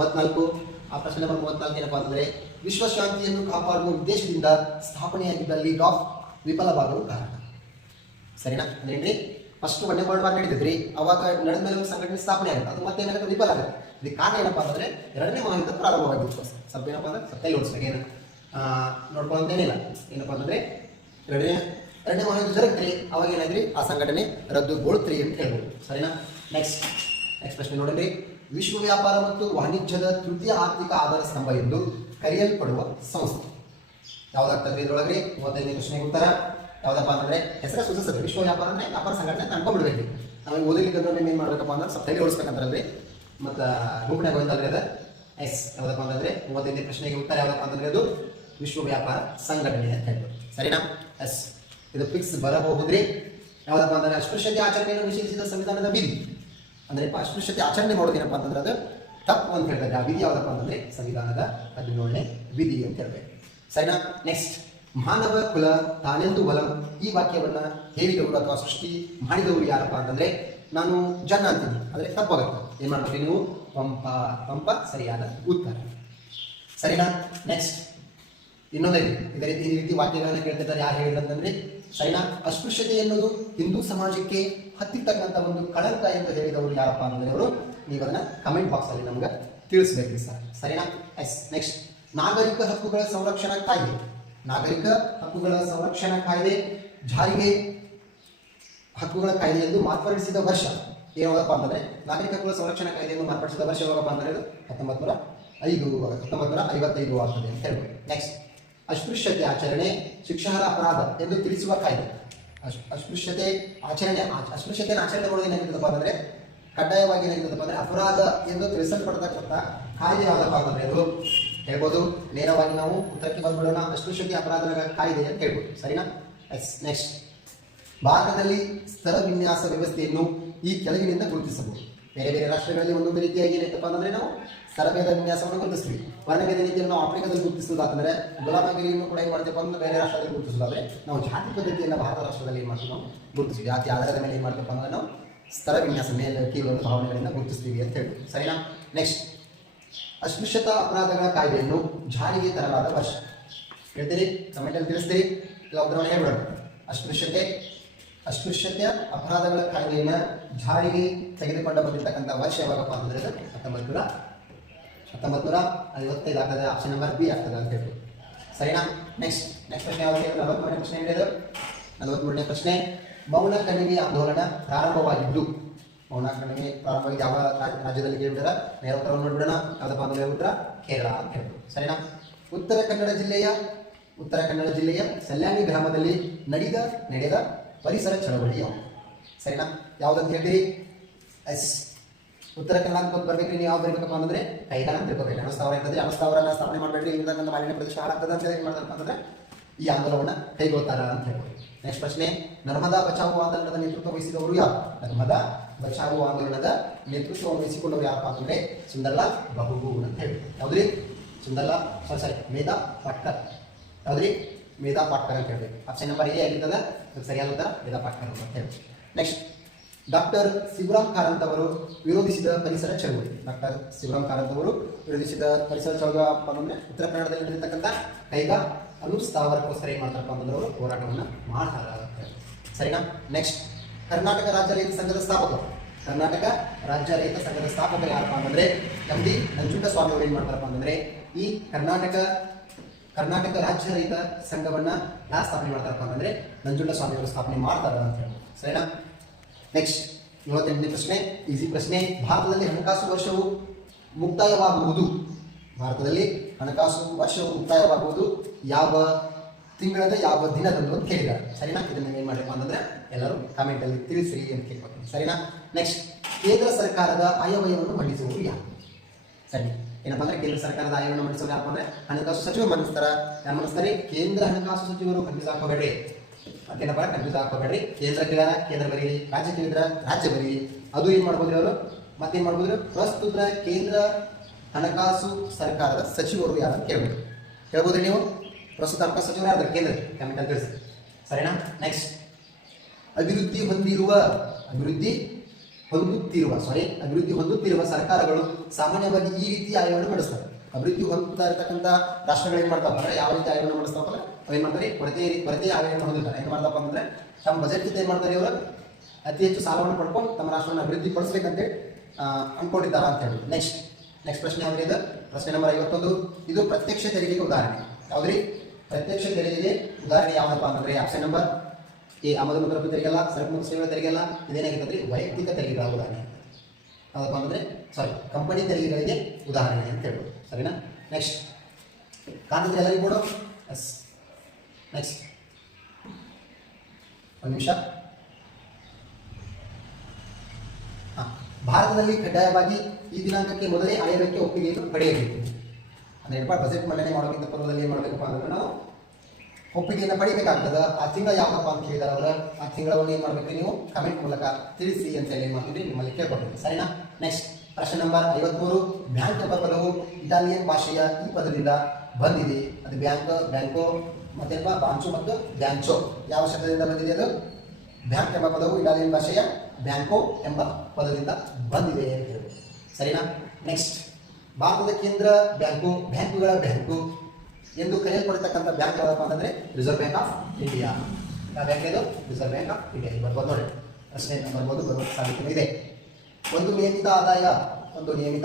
34. ಆ ಪ್ರಶ್ನೆ ನಂಬರ್ 34 ಏನಪ್ಪಾ ಅಂತಂದ್ರೆ ವಿಶ್ವಶಾಂತಿಯನ್ನು ಕಾಪಾಡುವ ಉದ್ದೇಶದಿಂದ ಸ್ಥಾಪನೆಯಾಗಿದ್ದ ಲೀಗ್ ಆಫ್ ವಿಫಲವಾಗಲು ಕಾರಣ. ಸರಿನಾ? ಅಂದ್ರೇನ್ರಿ, ಫಸ್ಟ್ ವರ್ಲ್ಡ್ ವಾರ್ ನಡೀತಿದ್ರಿ, ಅವಾಗ ನಡೆದ ಮೇಲೆ ಒಂದು ಸಂಘಟನೆ ಸ್ಥಾಪನೆ ಆಗುತ್ತೆ, ಅದು ಮತ್ತೆ ಏನಾಗುತ್ತೆ ವಿಫಲ ಆಗುತ್ತೆ. ಇದಕ್ಕೆ ಕಾರಣ ಏನಪ್ಪಾ ಅಂತಂದ್ರೆ 2ನೇ ಮಹಾಯುದ್ಧ ಪ್ರಾರಂಭವಾಗಿತ್ತು. ಸ್ವಲ್ಪ ಏನಪ್ಪಾ ಅಂದ್ರೆ ಸತ್ತಲ್ಲಿ ಓಡಿಸ್ಬೇಕು, ಏನು ನೋಡ್ಕೊಳ್ಳೋದೇನಿಲ್ಲ. ಏನಪ್ಪಾ ಅಂತಂದ್ರೆ ಎರಡನೇ ಮಹಾಯುದ್ಧ ಜರುಗ್ತೀರಿ, ಅವಾಗ ಏನಾದ್ರಿ ಆ ಸಂಘಟನೆ ರದ್ದುಗೊಳ್ತ್ರಿ ಅಂತ ಹೇಳ್ಬೋದು. ಸರಿನಾ? ನೆಕ್ಸ್ಟ್ ಪ್ರಶ್ನೆ ನೋಡ್ರಿ. ವಿಶ್ವ ವ್ಯಾಪಾರ ಮತ್ತು ವಾಣಿಜ್ಯದ ತೃತೀಯ ಆರ್ಥಿಕ ಆಧಾರ ಸ್ತಂಭ ಎಂದು ಕರೆಯಲ್ಪಡುವ ಸಂಸ್ಥೆ ಯಾವ್ದಾಗ್ತದೆ ಇದ್ರೊಳಗ್ರಿ? 35ನೇ ಪ್ರಶ್ನೆಗೆ ಉತ್ತರ ಯಾವ್ದಪ್ಪ ಅಂತಂದ್ರೆ ಹೆಸರ ಸೂಚಿಸ್ತದೆ. ವಿಶ್ವ ವ್ಯಾಪಾರ ಅಂದ್ರೆ ವ್ಯಾಪಾರ ಸಂಘಟನೆ ಅಂತ ಅನ್ಕೊಂಡ್ಬಿಡ್ಬೇಕು. ನಾವು ಓದಲಿಕ್ಕೆ ಏನ್ ಮಾಡ್ಬೇಕಪ್ಪ ಅಂದ್ರೆ ಸ್ವಲ್ಪ ತಲೆ ಓಡಿಸ್ಬೇಕಂತಂದ್ರೆ ಮತ್ತು ಗುಂಪನಾಗ ಹೋಯ್ತಂದ್ರೆ ಅದ ಯಾವ್ದಪ್ಪ ಅಂತಂದ್ರೆ 35ನೇ ಪ್ರಶ್ನೆಗೆ ಉತ್ತರ ಯಾವ್ದಪ್ಪ ಅಂತಂದ್ರೆ ಅದು ವಿಶ್ವ ವ್ಯಾಪಾರ ಸಂಘಟನೆ ಅಂತ ಹೇಳ್ಬೋದು. ಸರಿನಾ? ಇದು ಫಿಕ್ಸ್ ಬರಬಹುದ್ರಿ. ಯಾವ್ದಪ್ಪ ಅಂತಂದ್ರೆ ಅಸ್ಪೃಶ್ಯತೆ ಆಚರಣೆಯನ್ನು ನಿಷೇಧಿಸಿದ ಸಂವಿಧಾನದ ವಿಧಿ ಅಂದ್ರೆ ಅಸ್ಪೃಶ್ಯತೆ ಆಚರಣೆ ಮಾಡೋದೇನಪ್ಪ ಅಂತಂದ್ರೆ ಅದು ತಪ್ಪು ಅಂತ ಹೇಳ್ತಾರೆ. ಆ ವಿಧಿ ಯಾವ್ದಪ್ಪ ಅಂತಂದ್ರೆ ಸಂವಿಧಾನದ 17ನೇ ವಿಧಿ ಅಂತ ಹೇಳ್ಬೇಕು. ಸರಿನಾ? ನೆಕ್ಸ್ಟ್, ಮಾನವ ಕುಲ ತಾನೆಂದು ಬಲಂ ಈ ವಾಕ್ಯವನ್ನ ಹೇಳಿದವರು ಅಥವಾ ಸೃಷ್ಟಿ ಮಾಡಿದವರು ಯಾರಪ್ಪ ಅಂತಂದ್ರೆ ನಾನು ಜನ ಅಂತೀನಿ, ಆದರೆ ತಪ್ಪಾಗುತ್ತೆ. ಏನ್ ಮಾಡ್ತೀವಿ ನೀವು? ಪಂಪ ಸರಿಯಾದ ಉತ್ತರ. ಸರಿನಾ? ನೆಕ್ಸ್ಟ್ ಇನ್ನೊಂದೈತಿ, ಈ ರೀತಿ ವಾಕ್ಯಗಳನ್ನ ಕೇಳ್ತಿದ್ದಾರೆ. ಯಾರು ಹೇಳಿದಂತಂದ್ರೆ ಸರಿನಾ? ಅಸ್ಪೃಶ್ಯತೆ ಎನ್ನುವುದು ಹಿಂದೂ ಸಮಾಜಕ್ಕೆ ಹತ್ತಿರ್ತಕ್ಕಂಥ ಒಂದು ಕಳಂಕ ಎಂದು ಹೇಳಿದವರು ಯಾರಪ್ಪ ಅಂತಂದ್ರೆ ಅವರು ನೀವು ಅದನ್ನ ಕಮೆಂಟ್ ಬಾಕ್ಸ್ ಅಲ್ಲಿ ನಮ್ಗೆ ತಿಳಿಸ್ಬೇಕ್ರಿ ಸರ್. ಸರಿನಾ? ನೆಕ್ಸ್ಟ್, ನಾಗರಿಕ ಹಕ್ಕುಗಳ ಸಂರಕ್ಷಣಾ ಕಾಯ್ದೆ ಜಾರಿಗೆ ಹಕ್ಕುಗಳ ಕಾಯ್ದೆ ಎಂದು ಮಾರ್ಪಡಿಸಿದ ವರ್ಷ ಯಾವಾಗಪ್ಪ ಅಂತಂದ್ರೆ ನಾಗರಿಕ ಹಕ್ಕುಗಳ ಸಂರಕ್ಷಣಾ ಕಾಯ್ದೆಯನ್ನು ಮಾರ್ಪಡಿಸಿದ ವರ್ಷ ಯಾವಾಗಪ್ಪ ಅಂದ್ರೆ 1955 ಆಗ್ತದೆ ಅಂತ ಹೇಳ್ಬೋದು. ನೆಕ್ಸ್ಟ್, ಅಸ್ಪೃಶ್ಯತೆ ಆಚರಣೆ ಶಿಕ್ಷಾರ್ಹ ಅಪರಾಧ ಎಂದು ತಿಳಿಸುವ ಕಾಯ್ದೆ. ಅಸ್ಪೃಶ್ಯತೆ ಆಚರಣೆ ಮಾಡೋದು ಏನಾಗಿರ್ತದಪ್ಪ ಅಂತಂದ್ರೆ ಕಡ್ಡಾಯವಾಗಿ ಏನಾಗಿರ್ತದಪ್ಪ ಅಂದ್ರೆ ಅಪರಾಧ ಎಂದು ತಿಳಿಸಲ್ಪಡ್ತಕ್ಕಂಥ ಕಾಯ್ದೆ ಯಾವ್ದಪ್ಪ ಅಂತಂದ್ರೆ ಅದು ಹೇಳ್ಬೋದು. ನೇರವಾಗಿ ನಾವು ಉತ್ತರಕ್ಕೆ ಬಂದ್ಬಿಡೋಣ. ಅಸ್ಪೃಶ್ಯತೆ ಅಪರಾಧಗಳ ಕಾಯ್ದೆ ಅಂತ ಹೇಳ್ಬೋದು. ಸರಿನಾ? ನೆಕ್ಸ್ಟ್, ಭಾರತದಲ್ಲಿ ಸ್ಥಳ ವಿನ್ಯಾಸ ವ್ಯವಸ್ಥೆಯನ್ನು ಈ ಕೆಳಗಿನಿಂದ ಗುರುತಿಸಬಹುದು. ಬೇರೆ ಬೇರೆ ರಾಷ್ಟ್ರಗಳಲ್ಲಿ ಒಂದೊಂದು ರೀತಿಯಾಗಿ ಏನೈತಪ್ಪ ಅಂದ್ರೆ ನಾವು ಸ್ಥಳಭೇದ ವಿನ್ಯಾಸವನ್ನು ಗುರುತಿಸ್ತೀವಿ. ವರ್ಣಭೇದ ನೀತಿಯನ್ನು ನಾವು ಆಫ್ರಿಕಾದಲ್ಲಿ ಗುರುತಿಸೋದಾದ್ರೆ, ಗುಲಾಮಗಿರಿಯನ್ನು ಕೂಡ ಏನು ಮಾಡ್ತೀವಿ ಅಂದ್ರೆ ಬೇರೆ ರಾಷ್ಟ್ರದಲ್ಲಿ ಗುರುತಿಸೋದಾದ್ರೆ, ನಾವು ಜಾತಿ ಪದ್ಧತಿಯನ್ನು ಭಾರತ ರಾಷ್ಟ್ರದಲ್ಲಿ ಏನು ಮಾಡ್ತೀವಿ, ನಾವು ಗುರುತಿಸ್ತೀವಿ. ಜಾತಿ ಆಧಾರದ ಮೇಲೆ ಏನು ಮಾಡ್ತೀವಪ್ಪ ಅಂದ್ರೆ ನಾವು ಸ್ಥಳ ವಿನ್ಯಾಸ ಮೇಲೆ ಕೀಲೊಂದು ಭಾವನೆಗಳಿಂದ ಗುರುತಿಸ್ತೀವಿ ಅಂತ ಹೇಳಿ. ಸರಿನಾ? ನೆಕ್ಸ್ಟ್, ಅಸ್ಪೃಶ್ಯತಾ ಅಪರಾಧಗಳ ಕಾಯ್ದೆಯನ್ನು ಜಾರಿಗೆ ತರಲಾದ ವರ್ಷ ಹೇಳ್ತೀರಿ, ಕಮೆಂಟಲ್ಲಿ ತಿಳಿಸ್ತೀರಿ, ಇಲ್ಲ ಉತ್ತರವನ್ನು ಹೇಳ್ಬಿಡೋಣ. ಅಸ್ಪೃಶ್ಯತೆಯ ಅಪರಾಧಗಳ ಕಾಯ್ದೆಯನ್ನು ಜಾರಿಗೆ ತೆಗೆದುಕೊಂಡು ಬಂದಿರತಕ್ಕಂಥ ವರ್ಷ ಯಾವಾಗಪ್ಪ ಅಂತಂದ್ರೆ 1955 ಆಗ್ತದೆ. ಆಪ್ಷನ್ ನಂಬರ್ ಬಿ ಆಗ್ತದೆ ಅಂತ ಹೇಳ್ಬೋದು. ಸರಿನಾ? ನೆಕ್ಸ್ಟ್ ಪ್ರಶ್ನೆ ಯಾವಾಗ? 43ನೇ ಪ್ರಶ್ನೆ ಹೇಳಿದ್ರು. 43ನೇ ಪ್ರಶ್ನೆ, ಮೌನ ಕಣಿವೆ ಆಂದೋಲನ ಪ್ರಾರಂಭವಾಗಿದ್ದು ಯಾವ ರಾಜ್ಯದಲ್ಲಿ ಕೇಳಿಬಿಟ್ಟಾರ? ನೇರ ಉತ್ತರವನ್ನು ನೋಡ್ಬಿಡೋಣ. ಯಾವ್ದಪ್ಪ ಅಂದ್ರೆ ಉತ್ತರ ಕೇರಳ ಅಂತ ಹೇಳ್ಬೋದು. ಸರಿನಾ? ಉತ್ತರ ಕನ್ನಡ ಜಿಲ್ಲೆಯ ಸಲ್ಯಾಣಿ ಗ್ರಾಮದಲ್ಲಿ ನಡೆದ ಪರಿಸರ ಚಳವಳಿ ಸರಿನಾ? ಯಾವುದಂತ ಹೇಳ್ತೀರಿ? ಎಸ್. ಉತ್ತರ ಕನ್ನಡ ಅಂತ ಬರ್ಬೇಕ್ರಿ. ನೀವು ಯಾವ್ದು ಬರಬೇಕಪ್ಪ ಅಂದ್ರೆ ಕೈಗಾರ ಅಂತ ತಿಳ್ಕೊಬೇಕು. ಅಣುಸ್ಥಾವರ ಇರ್ತದೆ, ಅಣುಸ್ಥಾವರನ ಸ್ಥಾಪನೆ ಮಾಡಬೇಡ್ರಿ, ಇರ್ತಕ್ಕಂಥ ಮಾಲಿನ್ಯ ಪ್ರದೇಶ ಹಾಳಾಗ್ತದೆ ಅಂತ ಹೇಳಿ ಮಾಡ್ತಾರಪ್ಪ ಅಂದ್ರೆ ಈ ಆಂದೋಲನವನ್ನು ಕೈಗೊಳ್ತಾರ ಅಂತ ಹೇಳ್ಬೋದು. ನೆಕ್ಸ್ಟ್ ಪ್ರಶ್ನೆ, ನರ್ಮದಾ ಬಚಾವೋ ಆಂದೋಲನದ ನೇತೃತ್ವ ವಹಿಸಿದವರು ಯಾರು? ನರ್ಮದಾ ಬಚಾವೋ ಆಂದೋಲನದ ನೇತೃತ್ವವನ್ನು ವಹಿಸಿಕೊಂಡವರು ಯಾರಪ್ಪ ಅಂತಂದ್ರೆ ಸುಂದರ್ಲಾಲ್ ಬಹುಗೂಡ್ ಅಂತ ಹೇಳಿ. ಯಾವ್ದ್ರಿ? ಸುಂದರ್ಲಾಲ್ ಸಾರಿ ಮೇಧಾ ಪಾಟ್ಕರ್. ಯಾವ್ದ್ರಿ? ಮೇಧಾ ಪಾಟ್ಕರ್ ಅಂತ ಹೇಳ್ಬೇಕು. ಆಪ್ಷನ್ ನಂಬರ್ ಎ ಆಗಿರ್ತದ. ಸರಿಯಾದ ಉತ್ತರ ಮೇಧಾ ಪಾಟ್ಕರ್ ಅಂತ ಹೇಳಿ. ನೆಕ್ಸ್ಟ್, ಡಾಕ್ಟರ್ ಶಿವರಾಮ್ ಕಾರಂತ್ ಅವರು ವಿರೋಧಿಸಿದ ಪರಿಸರ ಚಳವಳಿ. ಡಾಕ್ಟರ್ ಶಿವರಾಮ್ ಕಾರಂತ್ ಅವರು ವಿರೋಧಿಸಿದ ಪರಿಸರ ಚಳವಳಿ ಅಂದ್ರೆ ಉತ್ತರ ಕನ್ನಡದಲ್ಲಿ ನಡೆದಿರ್ತಕ್ಕಂಥ ಕೈಗಾ ಅಣುಸ್ಥಾವರಕ್ಕೋಸ್ಕರ ಏನ್ ಮಾಡ್ತಾರಪ್ಪ ಅಂತಂದ್ರೆ ಅವರು ಹೋರಾಟವನ್ನು ಮಾಡ್ತಾರ. ಸರಿನಾ? ನೆಕ್ಸ್ಟ್, ಕರ್ನಾಟಕ ರಾಜ್ಯ ರೈತ ಸಂಘದ ಸ್ಥಾಪಕರು. ಕರ್ನಾಟಕ ರಾಜ್ಯ ರೈತ ಸಂಘದ ಸ್ಥಾಪಕರು ಯಾರಪ್ಪ ಅಂತಂದ್ರೆ ಎಂ.ಡಿ. ನಂಜುಂಡಸ್ವಾಮಿ ಅವರು ಏನ್ ಮಾಡ್ತಾರಪ್ಪ ಅಂತಂದ್ರೆ ಈ ಕರ್ನಾಟಕ ರಾಜ್ಯ ರೈತ ಸಂಘವನ್ನ ಯಾರು ಸ್ಥಾಪನೆ ಮಾಡ್ತಾರಪ್ಪ ಅಂತಂದ್ರೆ ನಂಜುಂಡಸ್ವಾಮಿ ಅವರು ಸ್ಥಾಪನೆ ಮಾಡ್ತಾರ ಅಂತ ಹೇಳಿ. ಸರಿನಾ? ನೆಕ್ಸ್ಟ್, 78ನೇ ಪ್ರಶ್ನೆ, ಈಸಿ ಪ್ರಶ್ನೆ. ಭಾರತದಲ್ಲಿ ಹಣಕಾಸು ವರ್ಷವು ಮುಕ್ತಾಯವಾಗುವುದು. ಭಾರತದಲ್ಲಿ ಹಣಕಾಸು ವರ್ಷವು ಮುಕ್ತಾಯವಾಗುವುದು ಯಾವ ತಿಂಗಳದ ಯಾವ ದಿನದಂದು ಅಂತ ಕೇಳಿದ್ದಾರೆ. ಸರಿನಾ? ಇದನ್ನ ಏನ್ ಮಾಡಬೇಕು ಅಂತಂದ್ರೆ ಎಲ್ಲರೂ ಕಾಮೆಂಟ್ ಅಲ್ಲಿ ತಿಳಿಸ್ರಿ ಅಂತ ಕೇಳ್ಕೊತೀನಿ. ಸರಿನಾ? ನೆಕ್ಸ್ಟ್, ಕೇಂದ್ರ ಸರ್ಕಾರದ ಆಯವ್ಯಯವನ್ನು ಮಂಡಿಸುವವರು ಯಾರು? ಸರಿ, ಏನಪ್ಪ ಅಂದ್ರೆ ಕೇಂದ್ರ ಸರ್ಕಾರದ ಆಯವ್ಯಯವನ್ನು ಮಂಡಿಸೋರು ಯಾರಪ್ಪ ಅಂದ್ರೆ ಹಣಕಾಸು ಸಚಿವರು ಮಂಡಿಸ್ತಾರ. ಯಾರು ಮಂಡಿಸ್ತಾರೆ? ಕೇಂದ್ರ ಹಣಕಾಸು ಸಚಿವರು. ಕನ್ಫ್ಯೂಸ್ ಹಾಕೋಬೇಡ್ರಿ. ಮತ್ತೇನಪ್ಪ ಕನ್ಫ್ಯೂಸ್ ಹಾಕೋಬೇಡ್ರಿ. ಕೇಂದ್ರ ಕೇಳಿದಾರ ಕೇಂದ್ರ ಬರೀರಿ, ರಾಜ್ಯ ಕೇಳಿದ್ರ ರಾಜ್ಯ ಬರೀರಿ. ಅದು ಏನ್ ಮಾಡ್ಬೋದ್ರಿ ಅವರು? ಮತ್ತೇನ್ ಮಾಡ್ಬೋದ್ರಿ? ಪ್ರಸ್ತುತ ಕೇಂದ್ರ ಹಣಕಾಸು ಸರ್ಕಾರದ ಸಚಿವರು ಯಾರು ಕೇಳ್ಬೋದು. ಹೇಳ್ಬೋದ್ರಿ ನೀವು? ಪ್ರಸ್ತುತ ಹಣಕಾಸು ಸಚಿವರು ಯಾರು ಕೇಂದ್ರ ಕಮೆಂಟ್ ಅಂತ ತಿಳಿಸಿ. ಸರಿನಾ? ನೆಕ್ಸ್ಟ್, ಅಭಿವೃದ್ಧಿ ಹೊಂದುತ್ತಿರುವ ಸರ್ಕಾರಗಳು ಸಾಮಾನ್ಯವಾಗಿ ಈ ರೀತಿ ಆಯವ್ಯಯವನ್ನು ನಡೆಸ್ತಾರೆ. ಅಭಿವೃದ್ಧಿ ಹೊಂದುತ್ತಾ ಇರತಕ್ಕಂಥ ರಾಷ್ಟ್ರಗಳು ಏನ್ ಮಾಡ್ತಾವ ಅಂದ್ರೆ ಯಾವ ರೀತಿ ಆಯವ್ಯಯವನ್ನು ನಡೆಸ್ತಾವಲ್ಲ ಅವೇನ್ ಮಾಡ್ತಾರೆ? ಕೊರತೆ ಆಯವ್ಯಯವನ್ನು ಹೊಂದಿರ್ತಾರೆ. ಏನ್ ಮಾಡ್ತಪ್ಪ ಅಂದ್ರೆ ತಮ್ಮ ಬಜೆಟ್ ಜೊತೆ ಏನ್ ಮಾಡ್ತಾರೆ ಇವರು? ಅತಿ ಹೆಚ್ಚು ಸಾಲವನ್ನು ಪಡ್ಕೊಂಡು ತಮ್ಮ ರಾಷ್ಟ್ರವನ್ನು ಅಭಿವೃದ್ಧಿ ಪಡಿಸಬೇಕಂತ ಅನ್ಕೊಂಡಿದ್ದಾರ ಅಂತ ಹೇಳಿ. ನೆಕ್ಸ್ಟ್ ಪ್ರಶ್ನೆ ಯಾವ್ದು ಇದೆ? ಪ್ರಶ್ನೆ ನಂಬರ್ 51. ಇದು ಪ್ರತ್ಯಕ್ಷ ತೆರಿಗೆಗೆ ಉದಾಹರಣೆ. ಯಾವ್ದ್ರಿ? ಪ್ರತ್ಯಕ್ಷ ತೆರಿಗೆಗೆ ಉದಾಹರಣೆ ಯಾವ್ದಪ್ಪ ಅಂತಂದ್ರೆ ಆಪ್ಷನ್ ನಂಬರ್ ಎ ಆಮದು ಮತ್ತು ರಫ್ತು ತೆರಿಗೆಲ್ಲ, ಸರಕು ಮತ್ತು ಸೇವೆಗಳ ತೆರಿಗೆಲ್ಲ. ಇದೇನಾಗಿರ್ತದೆ? ವೈಯಕ್ತಿಕ ತೆರಿಗೆಗಳ ಉದಾಹರಣೆ. ಯಾವ್ದಪ್ಪ ಅಂತಂದ್ರೆ ಕಂಪನಿ ತೆರಿಗೆಗಳಿಗೆ ಉದಾಹರಣೆ ಅಂತ ಹೇಳ್ಬೋದು. ಸರಿನಾ? ನೆಕ್ಸ್ಟ್, ಕಾಂತದ ಎಲ್ಲರಿಗೂ ಕೂಡ ಎಸ್. ನೆಕ್ಸ್ಟ್, ಒಂದು ನಿಮಿಷ. ಭಾರತದಲ್ಲಿ ಕಡ್ಡಾಯವಾಗಿ ಈ ದಿನಾಂಕಕ್ಕೆ ಮೊದಲೇ ಆಯವ್ಯಯಕ್ಕೆ ಒಪ್ಪಿಗೆಯನ್ನು ಪಡೆಯಬೇಕು. ಅಂದ್ರೆ ಬಜೆಟ್ ಮಂಡನೆ ಮಾಡೋಕ್ಕಿಂತ ಪೂರ್ವದಲ್ಲಿ ಏನು ಮಾಡಬೇಕಪ್ಪ ಅಂದ್ರೆ ನಾವು ಒಪ್ಪಿಗೆಯನ್ನು ಪಡಿಬೇಕಾಗ್ತದೆ. ಆ ತಿಂಗಳ ಯಾವಪ್ಪ ಅಂತ ಕೇಳಿದಾರೆ ಅವರ ಆ ತಿಂಗಳನ್ನು ಏನು ಮಾಡಬೇಕು? ನೀವು ಕಮೆಂಟ್ ಮೂಲಕ ತಿಳಿಸಿ ಅಂತ ಹೇಳಿ ಏನು ಮಾಡ್ತೀವಿ ನಿಮ್ಮಲ್ಲಿ ಕೇಳ್ಕೊಡ್ತೀವಿ. ಸರಿನಾ? ನೆಕ್ಸ್ಟ್, ಪ್ರಶ್ನೆ ನಂಬರ್ 53. ಬ್ಯಾಂಕ್ ಎಂಬ ಪದವು ಇಟಾಲಿಯನ್ ಭಾಷೆಯ ಈ ಪದದಿಂದ ಬಂದಿದೆ. ಅದು ಬ್ಯಾಂಕೋ ಮತ್ತೇನಪ್ಪ ಬಾಂಚೋ ಮತ್ತು ಬ್ಯಾಂಚೋ ಯಾವ ಶಬ್ದದಿಂದ ಬಂದಿದೆ? ಅದು ಬ್ಯಾಂಕ್ ಎಂಬ ಪದವು ಇಟಾಲಿಯನ್ ಭಾಷೆಯ ಬ್ಯಾಂಕೋ ಎಂಬ ಪದದಿಂದ ಬಂದಿದೆ ಅಂತ ಹೇಳ್ಬೋದು. ಸರಿನಾ? ನೆಕ್ಸ್ಟ್, ಭಾರತದ ಕೇಂದ್ರ ಬ್ಯಾಂಕುಗಳ ಬ್ಯಾಂಕು ಎಂದು ಕರೆಯಲ್ಪಡತಕ್ಕಂಥ ಬ್ಯಾಂಕ್ ಯಾವ್ದಪ್ಪ ಅಂತಂದ್ರೆ ರಿಸರ್ವ್ ಬ್ಯಾಂಕ್ ಆಫ್ ಇಂಡಿಯಾ. ಯಾವ ಬ್ಯಾಂಕ್ ಇದು? Reserve bank of India. ಬರ್ಬೋದು ನೋಡಿ, ಪ್ರಶ್ನೆ ಬರ್ಬೋದು, ಬರುವ ಸಾಧ್ಯತೆ ಇದೆ. ಒಂದು ನಿಯಮಿತ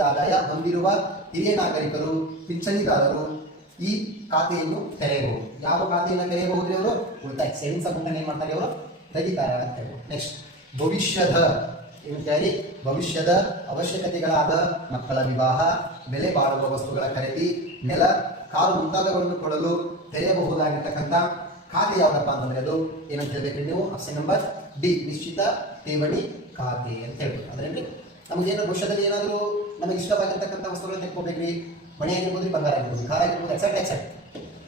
ಆದಾಯ ಹೊಂದಿರುವ ಹಿರಿಯ ನಾಗರಿಕರು, ಪಿಂಚಣಿದಾರರು ಈ ಖಾತೆಯನ್ನು ತೆರೆಯಬಹುದು. ಯಾವ ಖಾತೆಯನ್ನು ತೆರೆಯಬಹುದು? ಅವರು ಉಳಿತಾಯ ಸೇವಿಂಗ್ಸ್ ಅಕೌಂಟ್ ಏನು ಮಾಡ್ತಾರೆ? ಅವರು ತೆಗಿತಾರೆ ಅಂತ ಹೇಳಿ. ನೆಕ್ಸ್ಟ್, ಭವಿಷ್ಯದ ಅವಶ್ಯಕತೆಗಳಾದ ಮಕ್ಕಳ ವಿವಾಹ, ಬೆಲೆ ಬಾಳುವ ವಸ್ತುಗಳ ಖರೀದಿ, ನೆಲ, ಕಾರು ಮುಂತಾದವುಗಳನ್ನು ಕೊಡಲು ತೆರೆಯಬಹುದಾಗಿರ್ತಕ್ಕಂಥ ಖಾತೆ ಯಾವ್ದಪ್ಪ ಅಂತಂದ್ರೆ ಅದು ಏನಂತ ಹೇಳ್ಬೇಕ್ರಿ ನೀವು? ಆಪ್ಷನ್ ನಂಬರ್ ಡಿ, ನಿಶ್ಚಿತ ಠೇವಣಿ ಖಾತೆ ಅಂತ ಹೇಳ್ಬೇಕು. ಅದ್ರಲ್ಲಿ ನಮಗೇನು ಭವಿಷ್ಯದಲ್ಲಿ ಏನಾದರೂ ನಮಗೆ ಇಷ್ಟವಾಗಿರ್ತಕ್ಕಂಥ ವಸ್ತುಗಳನ್ನು ತೆಕ್ಕೋಬೇಕ್ರಿ. ಮನೆ ಆಗಿರ್ಬೋದು, ಬಂಗಾರ ಆಗಿರ್ಬೋದು, ಕಾರ್ ಆಗಿರ್ಬೋದು, ಎಕ್ಸೆಟ್ರಾ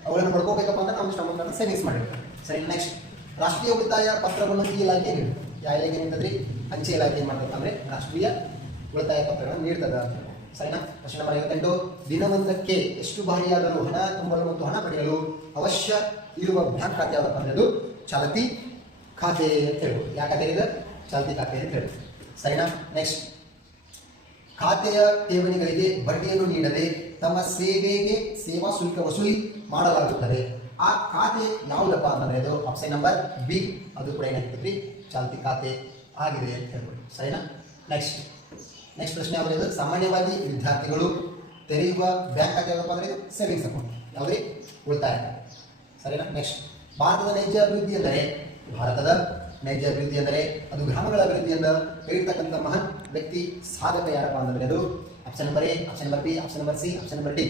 ಅವುಗಳನ್ನು ಪಡ್ಕೋಬೇಕಪ್ಪ ಅಂದ್ರೆ ನಾವು ಶ್ರಮವನ್ನು ಸೇವಿಂಗ್ಸ್ ಮಾಡಬೇಕು. ಸರಿ. ನೆಕ್ಸ್ಟ್, ರಾಷ್ಟ್ರೀಯ ಉಳಿತಾಯ ಪತ್ರವನ್ನು ಈ ಇಲಾಖೆ ನೀಡುತ್ತೆ. ಯಾವ ಇಲಾಖೆ ನೀಡ್ತದ್ರಿ? ಅಂಚೆ ಇಲಾಖೆ ಏನು ಮಾಡ್ತದೆ ಅಂದ್ರೆ ರಾಷ್ಟ್ರೀಯ ಉಳಿತಾಯ ಪತ್ರಗಳನ್ನು ನೀಡ್ತದೆ ಅಂತ. ಸರಿನಾ? ಪ್ರಶ್ನೆ ನಂಬರ್ 58. ದಿನವೊಂದಕ್ಕೆ ಎಷ್ಟು ಬಾರಿಯಾದರೂ ಹಣ ತುಂಬಲು ಮತ್ತು ಹಣ ಪಡೆಯಲು ಅವಶ್ಯ ಇರುವ ಬ್ಯಾಂಕ್ ಖಾತೆ ಯಾವ್ದಪ್ಪ ಅಂದ್ರೆ ಅದು ಚಾಲತಿ ಖಾತೆ ಅಂತ ಹೇಳ್ಬೋದು. ಯಾವ ಖಾತೆ ಇದೆ? ಚಾಲತಿ ಖಾತೆ ಅಂತ ಹೇಳ್ಬೋದು. ಸರಿನಾ? ನೆಕ್ಸ್ಟ್, ಖಾತೆಯ ಠೇವಣಿಗಳಿಗೆ ಬಡ್ಡಿಯನ್ನು ನೀಡದೆ ತಮ್ಮ ಸೇವಾ ಶುಲ್ಕ ವಸೂಲಿ ಮಾಡಲಾಗುತ್ತದೆ. ಆ ಖಾತೆ ಯಾವುದಪ್ಪ ಅಂತಂದ್ರೆ ಅದು ಆಪ್ಷನ್ ನಂಬರ್ ಬಿ, ಅದು ಕೂಡ ಏನಾಗ್ತದ್ರಿ? ಚಾಲ್ತಿ ಖಾತೆ ಆಗಿದೆ ಅಂತ ಹೇಳ್ಬೋದು. ಸರಿನಾ? ನೆಕ್ಸ್ಟ್ ಪ್ರಶ್ನೆ ಯಾವುದು? ಸಾಮಾನ್ಯವಾಗಿ ವಿದ್ಯಾರ್ಥಿಗಳು ತೆರೆಯುವ ಬ್ಯಾಂಕ್ ಖಾತೆ ಯಾವ್ದಪ್ಪ ಅಂದ್ರೆ ಇದು ಸೇವಿಂಗ್ಸ್ ಅಕೌಂಟ್. ಯಾವುದೇ ಉಳಿತಾಯ. ಸರಿನಾ? ನೆಕ್ಸ್ಟ್, ಭಾರತದ ನೈಜ ಅಭಿವೃದ್ಧಿ ಎಂದರೆ ಅದು ಗ್ರಾಮಗಳ ಅಭಿವೃದ್ಧಿಯಿಂದ ಹೇಳಿರ್ತಕ್ಕಂಥ ಮಹಾನ್ ವ್ಯಕ್ತಿ ಸಾಧಕ ಯಾರಪ್ಪ ಅಂತಂದ್ರೆ ಅದು option number A, option number B, option number C, option number D.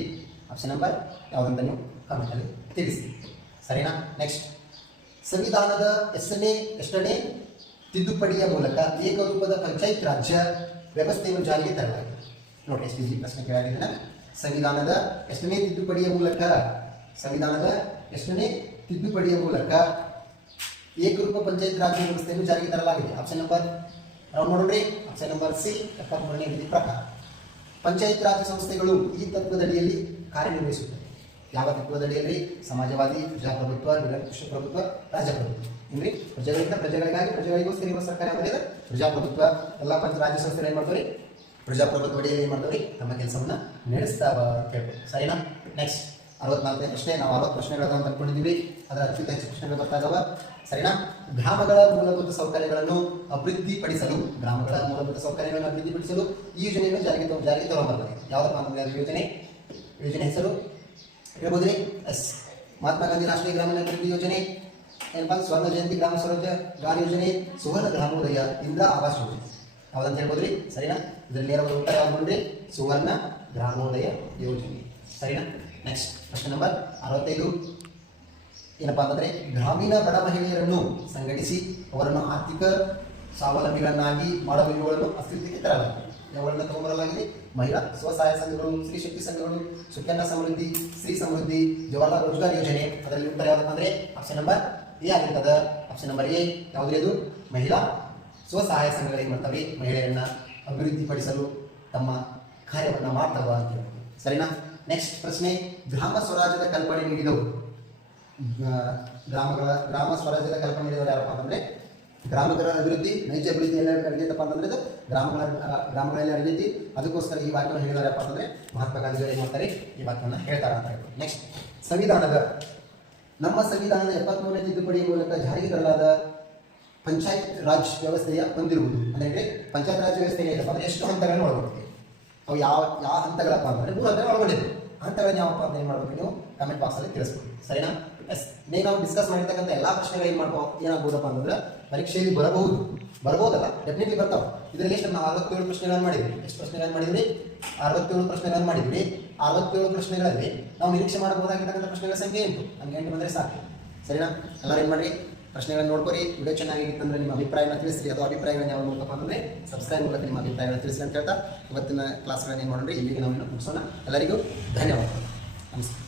Option number ಯಾವುದಂತ ನೀವು ಕಮೆಂಟಲ್ಲಿ ತಿಳಿಸಿ. ಸರಿನಾ? ನೆಕ್ಸ್ಟ್, ಸಂವಿಧಾನದ ಎಷ್ಟನೇ ತಿದ್ದುಪಡಿಯ ಮೂಲಕ ಏಕರೂಪದ ಪಂಚಾಯತ್ ರಾಜ್ಯ ವ್ಯವಸ್ಥೆಯನ್ನು ಜಾರಿಗೆ ತರಲಾಗಿದೆ. ನೋಡಿ ಎಸ್ ಡಿ ಪ್ರಶ್ನೆ ಕೇಳಾಗಿದ್ದಾನೆ. ಸಂವಿಧಾನದ ಎಷ್ಟನೇ ತಿದ್ದುಪಡಿಯ ಮೂಲಕ ಏಕರೂಪ ಪಂಚಾಯತ್ ರಾಜ್ಯ ವ್ಯವಸ್ಥೆಯನ್ನು ಜಾರಿಗೆ ತರಲಾಗಿದೆ. ಆಪ್ಷನ್ ನಂಬರ್ ರೌಂಡ್ ನೋಡ್ರಿ. ಆಪ್ಷನ್ ನಂಬರ್ ಸಿ 73ನೇ ವಿಧಿ ಪ್ರಕಾರ ಪಂಚಾಯತ್ ರಾಜ್ ಸಂಸ್ಥೆಗಳು ಈ ತತ್ವದಡಿಯಲ್ಲಿ ಕಾರ್ಯನಿರ್ವಹಿಸುತ್ತವೆ. ಯಾವ ತತ್ವದಡಿಯಲ್ಲಿ? ಸಮಾಜವಾದಿ, ಪ್ರಜಾಪ್ರಭುತ್ವ, ನಿರಂಕುಶ ಪ್ರಭುತ್ವ, ರಾಜಪ್ರಭುತ್ವ. ಅಂದ್ರೆ ಪ್ರಜೆಗಳಿಂದ ಪ್ರಜೆಗಳಿಗಾಗಿ ಪ್ರಜೆಗಳಿಗೋಸ್ಕರ ಇರುವ ಸರ್ಕಾರ ಯಾವುದು? ಪ್ರಜಾಪ್ರಭುತ್ವ. ಎಲ್ಲ ರಾಜ್ಯ ಸಂಸ್ಥೆಗಳು ಏನ್ ಮಾಡ್ತಾರೆ? ಪ್ರಜಾಪ್ರಭುತ್ವ ಅಡಿಯಲ್ಲಿ ಏನ್ ಮಾಡ್ತಾರೆ? ತಮ್ಮ ಕೆಲಸವನ್ನ ನಡೆಸ್ತಾವ ಅಂತ ಹೇಳ್ಬೋದು. ಸರಿನಾ? ನೆಕ್ಸ್ಟ್ 64ನೇ ಪ್ರಶ್ನೆ. ನಾವು 60 ಪ್ರಶ್ನೆಗಳನ್ನು ತಂದ್ಕೊಂಡಿದ್ದೀವಿ. ಅದರ ಅತ್ಯಂತ ಹೆಚ್ಚು ಪ್ರಶ್ನೆಗಳು ಬರ್ತಾ ಇದಾವ. ಸರಿನಾ? ಗ್ರಾಮಗಳ ಮೂಲಭೂತ ಸೌಕರ್ಯಗಳನ್ನು ಅಭಿವೃದ್ಧಿಪಡಿಸಲು ಈ ಯೋಜನೆಯನ್ನು ಜಾರಿಗೆ ತಗೊಂಡ್ಬರ್ತಾರೆ. ಯಾವುದಪ್ಪ ಅಂದ್ರೆ ಯೋಜನೆ ಹೆಸರು ಹೇಳ್ಬೋದ್ರಿ? ಎಸ್, ಮಹಾತ್ಮ ಗಾಂಧಿ ರಾಷ್ಟ್ರೀಯ ಗ್ರಾಮೀಣ ಅಭಿವೃದ್ಧಿ ಯೋಜನೆ, ಏನಪ್ಪ? ಸ್ವರ್ಣ ಜಯಂತಿ ಗ್ರಾಮ ಸ್ವರಾಜ್ಯ ಗಾನ ಯೋಜನೆ, ಸುವರ್ಣ ಗ್ರಾಮೋದಯ ಇಂದಿರಾ ಆವಾಸ್ ಯೋಜನೆ. ಯಾವ್ದಂತ ಹೇಳ್ಬೋದ್ರಿ? ಸರಿನಾ? ಇದರಲ್ಲಿ ನೇರವಾದ ಉತ್ತರ ಯಾವ್ದು ನೋಡ್ರಿ? ಸುವರ್ಣ ಗ್ರಾಮೋದಯ ಯೋಜನೆ. ಸರಿನಾ? ನೆಕ್ಸ್ಟ್ ಪ್ರಶ್ನೆ ನಂಬರ್ 65. ಏನಪ್ಪಾ ಅಂತಂದ್ರೆ ಗ್ರಾಮೀಣ ಬಡ ಮಹಿಳೆಯರನ್ನು ಸಂಘಟಿಸಿ ಅವರನ್ನು ಆರ್ಥಿಕ ಸ್ವಾವಲಂಬಿಗಳನ್ನಾಗಿ ಮಾಡಲು ಇವುಗಳನ್ನು ಅಸ್ತಿತ್ವಕ್ಕೆ ತರಲಾಗಿದೆ. ಇವುಗಳನ್ನು ತಗೊಂಬರಲಾಗಿದೆ. ಮಹಿಳಾ ಸ್ವಸಹಾಯ ಸಂಘಗಳು, ಸ್ತ್ರೀ ಶಕ್ತಿ ಸಂಘಗಳು, ಸುಕನ್ಯಾ ಸಮೃದ್ಧಿ, ಸ್ತ್ರೀ ಸಮೃದ್ಧಿ, ಜವಾಹರ್ಲಾಲ್ ರೋಜ್ಗಾರ್ ಯೋಜನೆ. ಅದರಲ್ಲಿ ಉತ್ತರ ಯಾವ್ದಪ್ಪ ಅಂದ್ರೆ ಆಪ್ಷನ್ ನಂಬರ್ ಎ ಆಗಿರ್ತದ. ಆಪ್ಷನ್ ನಂಬರ್ ಎ ಯಾವುದ್ರಿ? ಅದು ಮಹಿಳಾ ಸ್ವಸಹಾಯ ಸಂಘಗಳು ಏನ್ ಮಾಡ್ತವೆ? ಮಹಿಳೆಯರನ್ನ ಅಭಿವೃದ್ಧಿಪಡಿಸಲು ತಮ್ಮ ಕಾರ್ಯವನ್ನ ಮಾಡ್ತಾವ ಅಂತ ಹೇಳ್ಬೋದು. ಸರಿನಾ? ನೆಕ್ಸ್ಟ್ ಪ್ರಶ್ನೆ. ಗ್ರಾಮ ಸ್ವರಾಜ್ಯದ ಕಲ್ಪನೆ ನೀಡಿದವರು ಗ್ರಾಮ ಸ್ವರಾಜ್ಯದ ಕಲ್ಪನೆ ನೀಡಿದವರು ಯಾರಪ್ಪ ಅಂತಂದ್ರೆ ಗ್ರಾಮಗಳ ಅಭಿವೃದ್ಧಿ, ನೈಜ ಅಭಿವೃದ್ಧಿ ಎಲ್ಲ ಅಡಗೈತಪ್ಪ ಅಂತಂದ್ರೆ ಇದು ಗ್ರಾಮಗಳಲ್ಲಿ ಅಡಗೈತಿ. ಅದಕ್ಕೋಸ್ಕರ ಈ ವಾಕ್ಯವನ್ನು ಹೇಳಿದಾರಪ್ಪ ಅಂತಂದ್ರೆ ಮಹಾತ್ಮ ಗಾಂಧಿಗಳು ಏನ್ ಮಾಡ್ತಾರೆ? ಈ ವಾಕ್ಯವನ್ನು ಹೇಳ್ತಾರ ಅಂತ ಹೇಳ್ಬೋದು. ನೆಕ್ಸ್ಟ್ ನಮ್ಮ ಸಂವಿಧಾನದ 73ನೇ ತಿದ್ದುಪಡಿಯ ಮೂಲಕ ಜಾರಿಗೆ ತರಲಾದ ಪಂಚಾಯತ್ ರಾಜ್ ವ್ಯವಸ್ಥೆಯ ಹೊಂದಿರುವುದು ಅಂದ್ರೆ ಪಂಚಾಯತ್ ರಾಜ್ ವ್ಯವಸ್ಥೆ ಏನಪ್ಪ ಅಂದ್ರೆ ಎಷ್ಟು ಹಂತಗಳನ್ನು ಒಳಗೊಂಡಿದೆ? ಅವು ಯಾವ ಹಂತಗಳಪ್ಪ ಅಂತಂದ್ರೆ 3 ಹಂತಗಳು ಒಳಗೊಂಡಿದೆ. ಹಂತಗಳನ್ನ ಯಾವಪ್ಪ ಅಂತ ಏನ್ ಮಾಡ್ಬೇಕು? ನೀವು ಕಮೆಂಟ್ ಬಾಕ್ಸ್ ಅಲ್ಲಿ ತಿಳಿಸ್ಬೋದು. ಸರಿನಾ? ಎಸ್, ನಾವು ಡಿಸ್ಕಸ್ ಮಾಡಿರ್ತಕ್ಕಂಥ ಎಲ್ಲಾ ಪ್ರಶ್ನೆಗಳು ಏನಾಗ್ಬೋದಪ್ಪ ಅಂತಂದ್ರೆ ಪರೀಕ್ಷೆಯಲ್ಲಿ ಬರಬಹುದಲ್ಲ, ಡೆಫಿನೆಟ್ಲಿ ಬರ್ತಾವ. ಇದರಲ್ಲಿ ಎಷ್ಟು ನಾವು 67 ಪ್ರಶ್ನೆಗಳನ್ನು ಮಾಡಿದ್ವಿ. ಎಷ್ಟು ಪ್ರಶ್ನೆಗಳನ್ನು ಮಾಡಿದ್ವಿ? 67 ಪ್ರಶ್ನೆಗಳನ್ನು ಮಾಡಿದ್ವಿ. 67 ಪ್ರಶ್ನೆಗಳಲ್ಲಿ ನಾವು ನಿರೀಕ್ಷೆ ಮಾಡಬಹುದಾಗಿರ್ತಕ್ಕಂಥ ಪ್ರಶ್ನೆಗಳ ಸಂಖ್ಯೆ 8. ನಮ್ಗೆ 8 ಬಂದರೆ ಸಾಕು. ಸರಿನಾ? ಎಲ್ಲರೂ ಏನು ಮಾಡಿ ಪ್ರಶ್ನೆಗಳನ್ನು ನೋಡ್ಕೊರಿ. ವಿಡಿಯೋ ಚೆನ್ನಾಗಿತ್ತಂದ್ರೆ ನಿಮ್ಮ ಅಭಿಪ್ರಾಯನ ತಿಳಿಸ್ರಿ. ಅದು ಅಭಿಪ್ರಾಯಗಳನ್ನ ಯಾವ ಮೂಲಕ ಅಂತಂದ್ರೆ ಸಬ್ಸ್ಕ್ರೈಬ್ ಮೂಲಕ ನಿಮ್ಮ ಅಭಿಪ್ರಾಯಗಳನ್ನು ತಿಳಿಸಿ ಅಂತ ಹೇಳ್ತಾ ಇವತ್ತಿನ ಕ್ಲಾಸ್ಗಳನ್ನು ಏನು ಮಾಡೋಣ ಇಲ್ಲಿಗೆ ನಾವು ಮುಗಿಸೋಣ. ಎಲ್ಲರಿಗೂ ಧನ್ಯವಾದಗಳು. ನಮಸ್ಕಾರ.